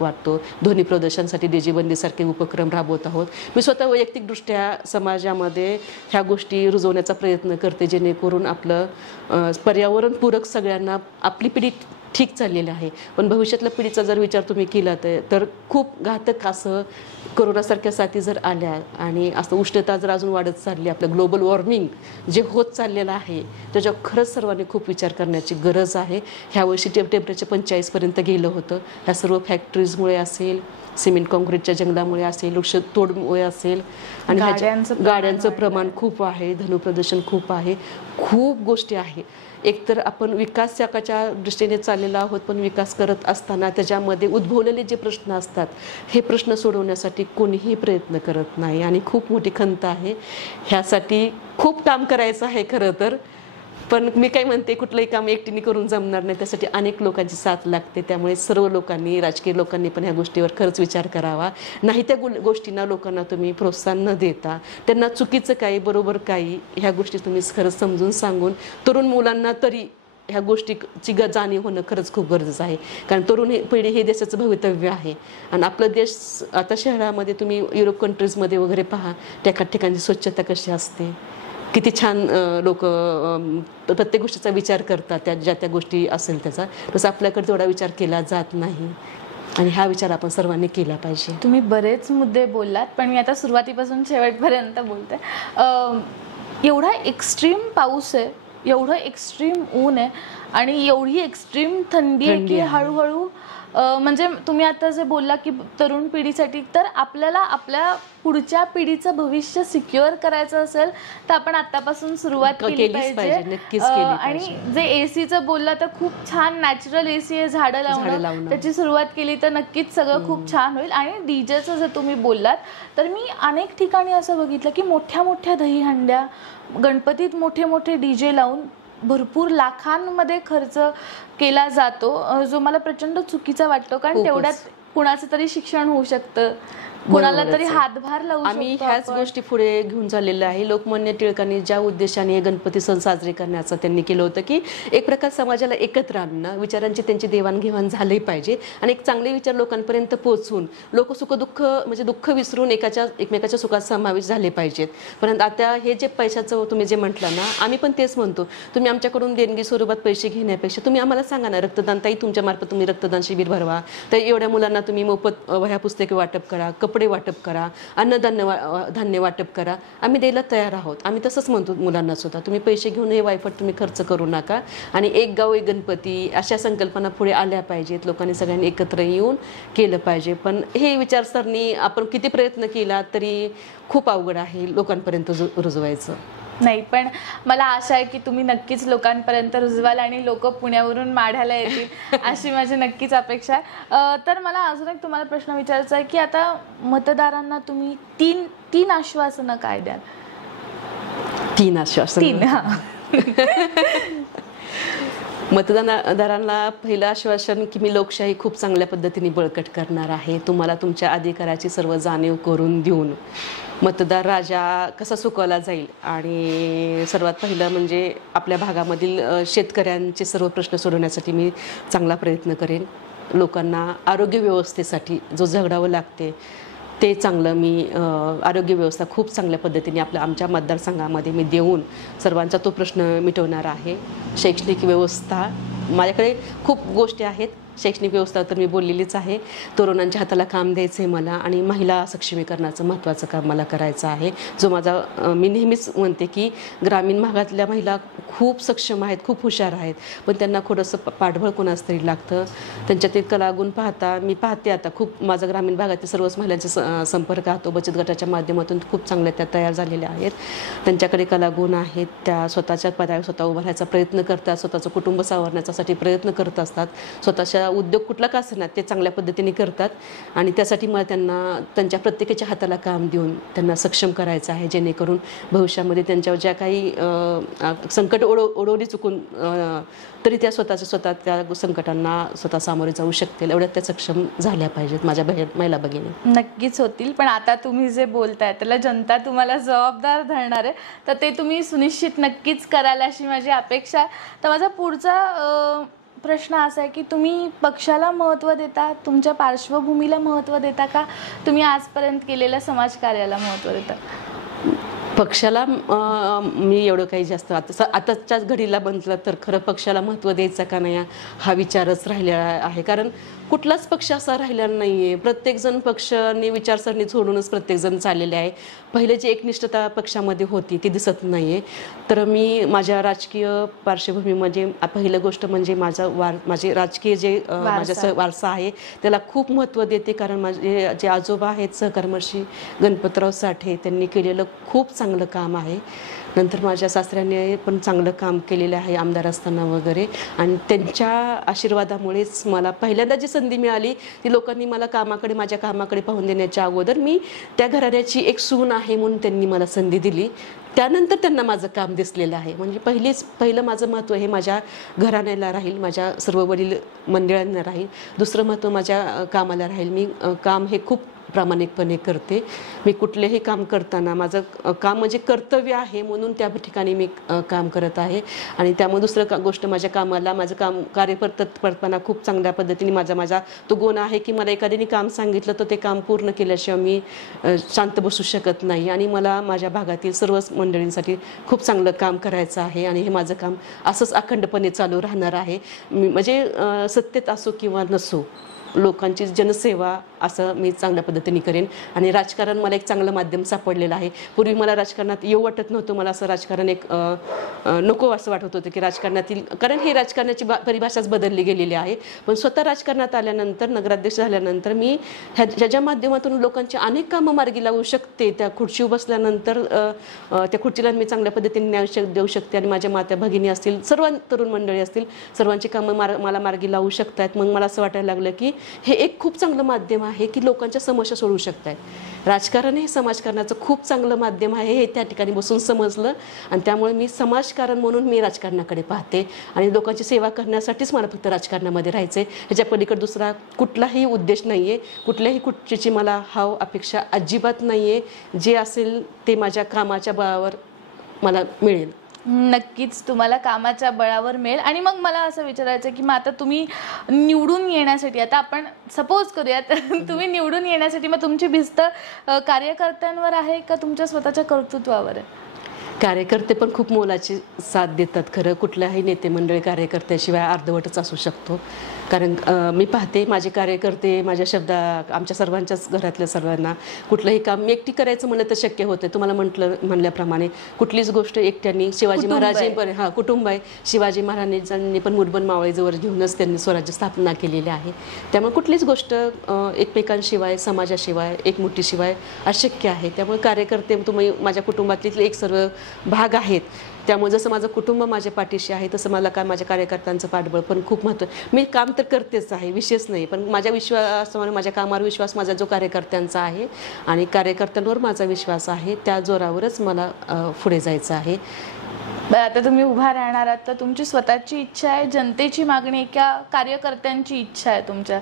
वाटतो. ध्वनी प्रदूषणासाठी डीजे बंदीसारखे उपक्रम राबवत आहोत. मी स्वतः वैयक्तिकदृष्ट्या समाजामध्ये ह्या गोष्टी रुजवण्याचा प्रयत्न करते जेणेकरून आपलं पर्यावरणपूरक सगळ्यांना आपली पिढी ठीक चाललेलं आहे. पण भविष्यातल्या पिढीचा जर विचार तुम्ही केला तर खूप घातक असं कोरोनासारख्या साथी जर आल्या आणि असं उष्णता जर अजून वाढत चालली आपलं ग्लोबल वॉर्मिंग जे होत चाललेलं आहे त्याच्यावर खरंच सर्वांनी खूप विचार करण्याची गरज आहे. ह्या वर्षी टेम्परेचर 45पर्यंत गेलं होतं. ह्या सर्व फॅक्टरीजमुळे असेल सिमेंट कॉन्क्रीटच्या जंगलामुळे असेल वृक्षतोडमुळे असेल आणि गाड्यांचं प्रमाण खूप आहे. ध्वनी खूप आहे. खूप गोष्टी आहे. एकतर आपण विकासाच्या दृष्टीने चाललेलो आहोत पण विकास करत असताना त्याच्यामध्ये उद्भवलेले जे प्रश्न असतात हे प्रश्न सोडवण्यासाठी कोणीही प्रयत्न करत नाही आणि खूप मोठी खंत आहे. ह्यासाठी खूप काम करायचं आहे खरं तर. पण मी काय म्हणते कुठलंही काम एकटीने करून जमणार नाही. त्यासाठी अनेक लोकांची साथ लागते. त्यामुळे सर्व लोकांनी राजकीय लोकांनी पण ह्या गोष्टीवर खरंच विचार करावा. नाही त्या गोष्टींना लोकांना तुम्ही प्रोत्साहन न देता त्यांना चुकीचं काही बरोबर काही ह्या गोष्टी तुम्ही खरंच समजून सांगून तरुण मुलांना तरी ह्या गोष्टीची जाणीव होणं खरंच खूप गरजेचं आहे. कारण तरुण पिढी हे देशाचं भवितव्य आहे. आणि आपला देश आता शहरामध्ये तुम्ही युरोप कंट्रीजमध्ये वगैरे पहा त्या ठिकाणची स्वच्छता कशी असते किती छान लोक प्रत्येक गोष्टीचा विचार करतात त्या गोष्टी असेल त्याचा. तसं आपल्याकडे तेवढा विचार केला जात नाही आणि हा विचार आपण सर्वांनी केला पाहिजे. तुम्ही बरेच मुद्दे बोललात पण मी आता सुरुवातीपासून शेवटपर्यंत बोलते. एवढा एक्स्ट्रीम पाऊस आहे एवढं एक्स्ट्रीम ऊन आहे आणि एवढी एक्स्ट्रीम थंडी आहे की हळूहळू म्हणजे तुम्ही आता जे बोलला की तरुण पिढीसाठी तर आपल्याला आपल्या पुढच्या पिढीचं भविष्य सिक्युअर करायचं असेल तर आपण आतापासून सुरुवात केली पाहिजे. आणि जे एसीचं बोलला तर खूप छान नॅचरल एसी आहे झाडं लावणं त्याची सुरुवात केली तर नक्कीच सगळं खूप छान होईल. आणि डीजेचं जर तुम्ही बोललात तर मी अनेक ठिकाणी असं बघितलं की मोठ्या मोठ्या दहीहंड्या गणपतीत मोठे मोठे डीजे लावून भरपूर लाखांमध्ये खर्च केला जातो, जो मला प्रचंड चुकीचा वाटतो. कारण खूपच. तेवढ्यात कुणाचं तरी शिक्षण होऊ शकतं, कुणाला तरी बरोबरच आहे. हातभार लावू आम्ही शकतो ह्याच आपण. गोष्टी पुढे घेऊन चाललेलं आहे. लोकमान्य टिळकांनी ज्या उद्देशाने हे गणपती सण साजरे करण्याचं त्यांनी केलं होतं की एक प्रकार समाजाला एकत्र आणणं, विचारांची त्यांची देवाणघेवाण झाली पाहिजे आणि एक चांगले विचार लोकांपर्यंत पोहोचून लोक सुखदुःख म्हणजे दुःख विसरून एकमेकाच्या सुखात समावेश झाले पाहिजेत. परंतु आता हे जे पैशाचं तुम्ही जे म्हटलं ना, आम्ही पण तेच म्हणतो, तुम्ही आमच्याकडून देणगी स्वरूपात पैसे घेण्यापेक्षा तुम्ही आम्हाला सांगा ना, रक्तदान ताई तुमच्या मार्फत तुम्ही रक्तदान शिबिर भरवा, तर एवढ्या मुलांना तुम्ही मोफत वह्या पुस्तके वाटप करा, कपडे वाटप करा, धान्य वाटप करा, आम्ही द्यायला तयार आहोत. आम्ही तसंच म्हणतो मुलांना सुद्धा, तुम्ही पैसे घेऊन हे वायफट तुम्ही खर्च करू नका. आणि एक गाव एक गणपती अशा संकल्पना पुढे आल्या पाहिजेत, लोकांनी सगळ्यांनी एकत्र येऊन केलं पाहिजे. पण हे विचारसरणी आपण किती प्रयत्न केला तरी खूप अवघड आहे लोकांपर्यंत रुजवायचं. नाही, पण मला आशा आहे की तुम्ही नक्कीच लोकांपर्यंत रुजवाल आणि लोक पुण्यावरून माढ्याला येतील अशी माझी नक्कीच अपेक्षा आहे. तर मला अजून एक तुम्हाला प्रश्न विचारायचा आहे की आता मतदारांना तुम्ही तीन आश्वासनं काय द्याल? 3 आश्वासन. 3 हा. मतदारांना पहिलं आश्वासन की मी लोकशाही खूप चांगल्या पद्धतीने बळकट करणार आहे. तुम्हाला तुमच्या अधिकाराची सर्व जाणीव करून देऊन मतदार राजा कसा सुकवला जाईल आणि सर्वात पहिलं म्हणजे आपल्या भागामधील शेतकऱ्यांचे सर्व प्रश्न सोडवण्यासाठी मी चांगला प्रयत्न करेन. लोकांना आरोग्य व्यवस्थेसाठी जो झगडावं लागते ते चांगलं मी आरोग्य व्यवस्था खूप चांगल्या पद्धतीने आमच्या मतदारसंघामध्ये मी देऊन सर्वांचा तो प्रश्न मिटवणार आहे. शैक्षणिक व्यवस्था माझ्याकडे खूप गोष्टी आहेत. शैक्षणिक व्यवस्था तर मी बोललेलीच आहे. तरुणांच्या हाताला काम द्यायचं आहे मला आणि महिला सक्षमीकरणाचं महत्त्वाचं काम मला करायचं आहे. जो माझा मी नेहमीच म्हणते की ग्रामीण भागातल्या महिला खूप सक्षम आहेत, खूप हुशार आहेत, पण त्यांना थोडंसं पाठबळ कोणाच तरी लागतं. त्यांच्यातील कलागुण पाहता मी पाहते आता खूप माझा ग्रामीण भागातील सर्वच महिलांचे संपर्क राहतो. बचत गटाच्या माध्यमातून खूप चांगल्या त्या तयार झालेल्या आहेत. त्यांच्याकडे कलागुण आहेत. त्या स्वतःच्या पदावर स्वतः उभा राहायचा प्रयत्न करतात, स्वतःचं कुटुंब सावरण्यासाठी प्रयत्न करत असतात. स्वतःच्या उद्योग कुठला का असेना ते चांगल्या पद्धतीने करतात आणि त्यासाठी मला त्यांना त्यांच्या प्रत्येकाच्या हाताला काम देऊन त्यांना सक्षम करायचं आहे, जेणेकरून भविष्यामध्ये त्यांच्यावर ज्या काही संकट ओढवली चुकून तरी त्या स्वतः त्या संकटांना स्वतः सामोरे जाऊ शकतील एवढ्या त्या सक्षम झाल्या पाहिजेत माझ्या महिला भगिनी. नक्कीच होतील, पण आता तुम्ही जे बोलताय त्याला जनता तुम्हाला जबाबदार धरणार आहे, तर ते तुम्ही सुनिश्चित नक्कीच कराल अशी माझी अपेक्षा आहे. तर माझा पुढचा प्रश्न असा आहे की तुम्ही पक्षाला महत्त्व देता, तुमच्या पार्श्वभूमीला महत्त्व देता का तुम्ही आजपर्यंत केलेल्या समाजकार्याला महत्त्व देता? पक्षाला मी एवढं काही जास्त आताच्याच घडीला म्हटलं तर खरं पक्षाला महत्त्व द्यायचं का नाही हा विचारच राहिलेला आहे. कारण कुठलाच पक्ष असा राहिलेला नाही आहे. प्रत्येकजण पक्षाने विचारसरणी सोडूनच प्रत्येकजण चाललेले आहे. पहिले जी एकनिष्ठता पक्षामध्ये होती ती दिसत नाही आहे. तर मी माझ्या राजकीय पार्श्वभूमीमध्ये पहिलं गोष्ट म्हणजे माझे राजकीय जे माझा वारसा आहे त्याला खूप महत्त्व देते. कारण माझे जे आजोबा आहेत सहकर्मशी गणपतराव साठे त्यांनी केलेलं खूप चांगलं काम आहे. नंतर माझ्या सासऱ्याने पण चांगलं काम केलेलं आहे आमदार असताना वगैरे, आणि त्यांच्या आशीर्वादामुळेच मला पहिल्यांदा जी संधी मिळाली ती लोकांनी मला माझ्या कामाकडे पाहून देण्याच्या अगोदर मी त्या घराण्याची एक सून आहे म्हणून त्यांनी मला संधी दिली. त्यानंतर त्यांना माझं काम दिसलेलं आहे. म्हणजे पहिलं माझं महत्त्व हे माझ्या घराण्याला राहील, माझ्या सर्व वडील मंडळांना राहील. दुसरं महत्त्व माझ्या कामाला राहील. मी काम हे खूप प्रामाणिकपणे करते. मी कुठलेही काम करताना माझं काम म्हणजे कर्तव्य आहे म्हणून त्या ठिकाणी मी काम करत आहे. आणि त्यामुळे दुसरं गोष्ट माझ्या कामाला माझं काम कार्यतत्परपणा खूप चांगल्या पद्धतीने माझा तो गुण आहे की मला एखाद्याने काम सांगितलं तर ते काम पूर्ण केल्याशिवाय मी शांत बसू शकत नाही. आणि मला माझ्या भागातील सर्वच मंडळींसाठी खूप चांगलं काम करायचं आहे आणि हे माझं काम असंच अखंडपणे चालू राहणार आहे. म्हणजे सत्तेत असो किंवा नसो लोकांची जनसेवा असं मी चांगल्या पद्धतीने करेन. आणि राजकारण मला एक चांगलं माध्यम सापडलेलं आहे. पूर्वी मला राजकारणात येऊ वाटत नव्हतं. मला असं राजकारण एक नको असं वाटत होतं की राजकारणातील, कारण हे राजकारणाची परिभाषाच बदलली गेलेली आहे. पण स्वतः राजकारणात आल्यानंतर नगराध्यक्ष झाल्यानंतर मी ह्याच्या माध्यमातून लोकांची अनेक कामं मार्गी लावू शकते. त्या खुर्चीवर बसल्यानंतर त्या खुर्चीला मी चांगल्या पद्धतीने न्याय देऊ शकते आणि माझ्या माता भगिनी असतील, सर्व तरुण मंडळी असतील, सर्वांची कामं मला मार्गी लावू शकतात. मग मला असं वाटायला लागलं की हे एक खूप चांगलं माध्यम आहे आहे की लोकांच्या समस्या सोडवू शकतायत. राजकारण हे समाजकारणाचं खूप चांगलं माध्यम आहे हे त्या ठिकाणी बसून समजलं आणि त्यामुळे मी समाजकारण म्हणून मी राजकारणाकडे पाहते आणि लोकांची सेवा करण्यासाठीच मला फक्त राजकारणामध्ये राहायचं आहे. ह्याच्या पलीकडे दुसरा कुठलाही उद्देश नाही आहे, कुठल्याही कुठची मला हाव अपेक्षा अजिबात नाही आहे. जे असेल ते माझ्या कामाच्या बळावर मला मिळेल. नक्कीच तुम्हाला कामाच्या बळावर मिळेल. आणि मग मला असं विचारायचं की मग आता तुम्ही निवडून येण्यासाठी, आता आपण सपोज करूयात तुम्ही निवडून येण्यासाठी मग तुमची भिस्त कार्यकर्त्यांवर आहे का तुमच्या स्वतःच्या कर्तृत्वावर आहे? कार्यकर्ते पण खूप मोलाची साथ देतात. खरं कुठल्याही नेते मंडळी कार्यकर्त्याशिवाय अर्धवटच असू शकतो. कारण मी पाहते माझे कार्यकर्ते माझ्या आमच्या सर्वांच्याच घरातल्या सर्वांना कुठलंही काम मी एकटी करायचं म्हणलं तर शक्य होतं. तुम्हाला म्हणल्याप्रमाणे कुठलीच गोष्ट एकट्याने शिवाजी महाराजांनी पण कुटुंब आहे. शिवाजी महाराजांनी पण मुरबन मावळीजवळ घेऊनच त्यांनी स्वराज्य स्थापना केलेली आहे. त्यामुळे कुठलीच गोष्ट एकमेकांशिवाय समाजाशिवाय एकमुठीशिवाय अशक्य आहे. त्यामुळे कार्यकर्ते तुम्ही माझ्या कुटुंबातले एक सर्व भाग आहेत. त्यामुळे जसं माझं कुटुंब माझ्या पाठीशी आहे तसं मला काय माझ्या कार्यकर्त्यांचं पाठबळ पण खूप महत्त्व. मी काम तर करतेच आहे, विशेष नाही, पण माझ्या विश्वासामुळे माझ्या कामावर विश्वास माझा जो कार्यकर्त्यांचा आहे आणि कार्यकर्त्यांवर माझा विश्वास आहे त्या जोरावरच मला पुढे जायचं आहे. आता तुम्ही उभा राहणार आहात तर तुमची स्वतःची इच्छा आहे, जनतेची मागणी आहे, का कार्यकर्त्यांची इच्छा आहे तुमच्या?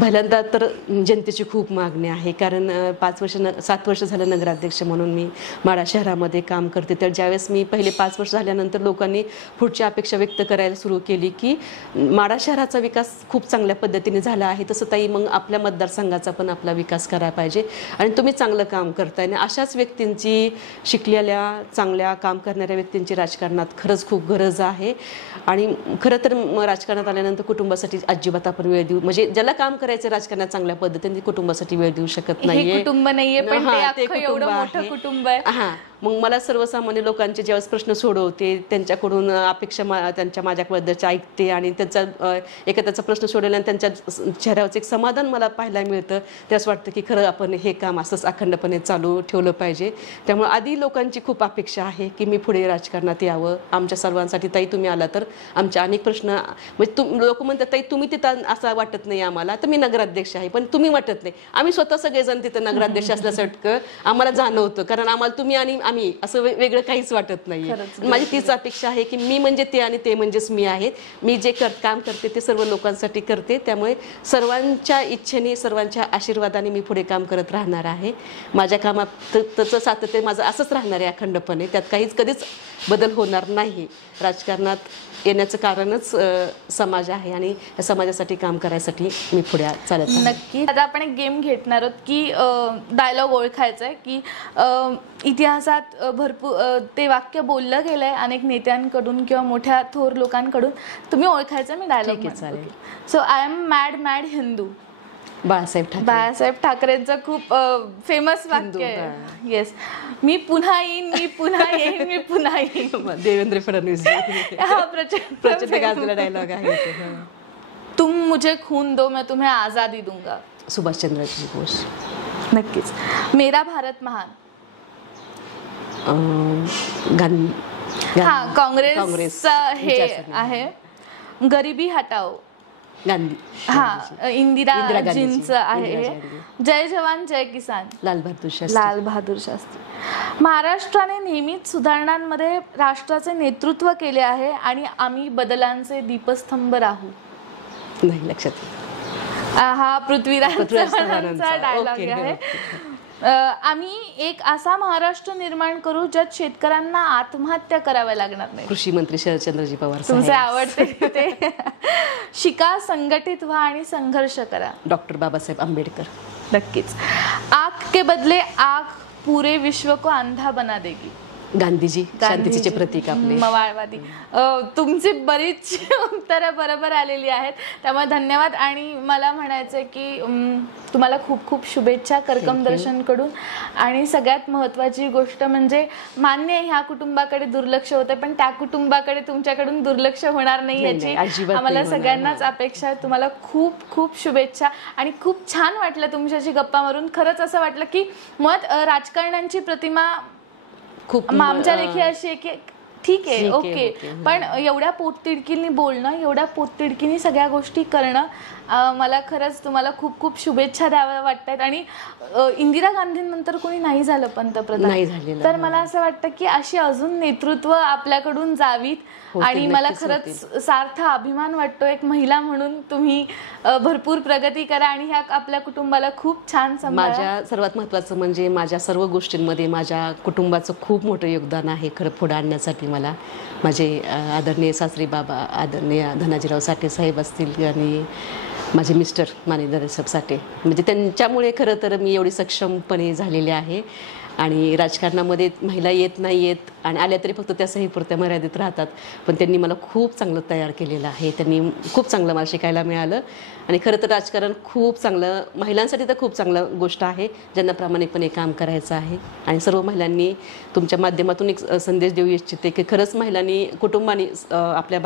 पहिल्यांदा तर जनतेची खूप मागणी आहे. कारण 7 वर्ष झालं नगराध्यक्ष म्हणून मी माढा शहरामध्ये काम करते. तर ज्यावेळेस मी पहिले 5 वर्ष झाल्यानंतर लोकांनी पुढची अपेक्षा व्यक्त करायला सुरू केली की माढा शहराचा विकास खूप चांगल्या पद्धतीने झाला आहे, तसं ताई मग आपल्या मतदारसंघाचा पण आपला विकास करायला पाहिजे आणि तुम्ही चांगलं काम करताय. आणि अशाच व्यक्तींची, शिकलेल्या चांगल्या काम करणाऱ्या व्यक्तींची राजकारणात खरंच खूप गरज आहे. आणि खरं तर राजकारणात आल्यानंतर कुटुंबासाठी अजिबात आपण वेळ देऊ, म्हणजे ज्याला काम करायचं राजकारणात चांगल्या पद्धतीने कुटुंबासाठी वेळ देऊ शकत नाहीये. कुटुंब नाहीये पण ते एवढं मोठं कुटुंब आहे. हा, मग मला सर्वसामान्य लोकांचे ज्यावेळेस प्रश्न सोडवते त्यांच्याकडून अपेक्षा त्यांच्या माझ्याबद्दलच्या ऐकते आणि त्याचा प्रश्न सोडवला आणि त्यांच्या चेहऱ्यावरचं एक समाधान मला पाहायला मिळतं. त्यास वाटतं की खरं आपण हे काम असंच अखंडपणे चालू ठेवलं पाहिजे. त्यामुळे आधी लोकांची खूप अपेक्षा आहे की मी पुढे राजकारणात यावं. आमच्या सर्वांसाठी ताई तुम्ही आला तर आमचे अनेक प्रश्न, म्हणजे लोक म्हणतात ताई तुम्ही तिथं असं वाटत नाही आम्हाला, तर मी नगराध्यक्ष आहे पण तुम्ही वाटत नाही. आम्ही स्वतः सगळेजण तिथं नगराध्यक्ष असल्यासारखं आम्हाला जाणवतं, कारण आम्हाला तुम्ही आणि आम्ही असं वेगळं काहीच वाटत नाहीये. माझी तीच अपेक्षा आहे की मी म्हणजे ते आणि ते म्हणजेच मी आहे. मी जे काम करते ते सर्व लोकांसाठी करते. त्यामुळे सर्वांच्या इच्छेने, सर्वांच्या आशीर्वादाने मी पुढे काम करत राहणार आहे. माझ्या कामात त्याचं सातत्य माझं असंच राहणार आहे अखंडपणे. त्यात कधीच बदल होणार नाही. राजकारणात येण्याचं कारणच समाज आहे आणि या समाजासाठी काम करायसाठी मी पुढे चालत आहे. नक्की. आता आपण एक गेम घेणार आहोत की डायलॉग ओळखायचा आहे की इतिहासात भरपूर ते वाक्य बोललं गेलंय अनेक नेत्यांकडून किंवा मोठ्या थोर लोकांकडून. तुम्ही ओळखायचं, मी डायलॉग चालेल. So I am mad Hindu. Balasaheb ठाकरेंचं खूप फेमस वाक्य आहे. येस, मी पुन्हा येईन, मी पुन्हा येईन, मी पुन्हा येईन. देवेंद्र फडणवीस हा प्रचंड गाजलेला डायलॉग आहे. तुम मुझे खून दो, मैं तुम्हें आजादी दूंगा. सुभाषचंद्र बोस. नक्कीच. मेरा भारत महान. हा, काँग्रेस हे आहे. गरिबी हटाओ. गांधी. हा, इंदिराजींचं आहे. जय जवान जय किसान. लाल बहादूर शास्त्री. महाराष्ट्राने नेहमीच सुधारणांमध्ये राष्ट्राचे नेतृत्व केले आहे आणि आम्ही बदलांचे दीपस्तंभ राहू. नाही लक्षात. हा पृथ्वीराज चव्हाणांचा डायलॉग आहे. आम्ही एक असा महाराष्ट्र निर्माण करू ज्यात शेतकऱ्यांना आत्महत्या कराव्या लागणार नाही. कृषी मंत्री शरदचंद्रजी पवार. तुमचे आवडते ते. शिका, संघटित व्हा आणि संघर्ष करा. डॉक्टर बाबासाहेब आंबेडकर. नक्कीच. आग के बदले आग पूरे विश्व को अंधा बना देगी. गांधीजी, शांततेचे प्रतीक आपले. मवाळवादी. तुमची बरीच उत्तरं बरोबर आलेली आहेत, त्यामुळे धन्यवाद. आणि मला म्हणायचंय की तुम्हाला खूप खूप शुभेच्छा करकम दर्शनकडून. आणि सगळ्यात महत्त्वाची गोष्ट म्हणजे मान्य आहे ह्या कुटुंबाकडे दुर्लक्ष होते, पण त्या कुटुंबाकडे तुमच्याकडून दुर्लक्ष होणार नाही याची आम्हाला सगळ्यांनाच अपेक्षा आहे. तुम्हाला खूप खूप शुभेच्छा. आणि खूप छान वाटलं तुमच्याशी गप्पा मारून. खरंच असं वाटलं की मुळात राजकारण्यांची प्रतिमा खूप आमच्या लेखी अशी आहे की ठीक आहे, ओके. पण एवढ्या पोटतिडकीने बोलणं, एवढ्या पोटतिडकीने सगळ्या गोष्टी करणं, मला खरंच तुम्हाला खूप खूप शुभेच्छा द्याव्या वाटतात. आणि इंदिरा गांधींनंतर कोणी नाही झालं पंतप्रधान, नाही झालेलं. तर मला असं वाटतं की अशी अजून नेतृत्व आपल्याकडून जावीत. आणि मला खरंच सार्थ अभिमान वाटतो एक महिला म्हणून. तुम्ही भरपूर प्रगती करा आणि ह्या आपल्या कुटुंबाला खूप छान सांभाळा. माझ्या सर्वात महत्त्वाचं म्हणजे माझ्या सर्व गोष्टींमध्ये माझ्या कुटुंबाचं खूप मोठं योगदान आहे खरं पुढे आणण्यासाठी. मला माझे आदरणीय सासरी बाबा, आदरणीय धनाजीराव साठे साहेब असतील आणि माझे मिस्टर माणिकदादा साहेब साठे, म्हणजे त्यांच्यामुळे खरं तर मी एवढी सक्षमपणे झालेली आहे. आणि राजकारणामध्ये महिला येत नाही येत आणि आल्या तरी फक्त त्या सहीपुरत्या मर्यादित राहतात, पण त्यांनी मला खूप चांगलं तयार केलेलं आहे. त्यांनी खूप चांगलं मला शिकायला मिळालं. आणि खरं तर राजकारण खूप चांगलं, महिलांसाठी तर खूप चांगलं गोष्ट आहे, ज्यांना प्रामाणिकपणे काम करायचं आहे. आणि सर्व महिलांनी तुमच्या माध्यमातून एक संदेश देऊ इच्छिते की खरंच महिलांनी, कुटुंबांनी, आपल्या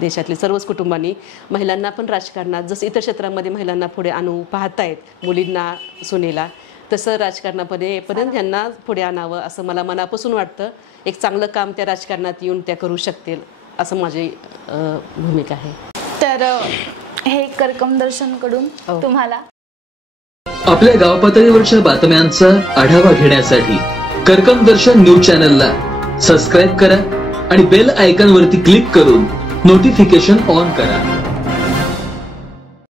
देशातले सर्वच कुटुंबांनी महिलांना पण राजकारणात, जसं इतर क्षेत्रामध्ये महिलांना पुढे आणू पाहतायत, मुलींना, सुनेला, तसं राजकारणामध्ये पर्यंत यांना पुढे आणावं असं मला मनापासून वाटतं. एक चांगलं काम त्या राजकारणात येऊन त्या करू शकतील असं माझी भूमिका आहे. तर हे कर्कम दर्शन कडून तुम्हाला आपल्या गाव पातळीवरच्या बातम्यांचा आढावा घेण्यासाठी कर्कम दर्शन न्यूज चॅनलला सबस्क्राईब करा आणि बेल आयकॉन वरती क्लिक करून नोटिफिकेशन ऑन करा.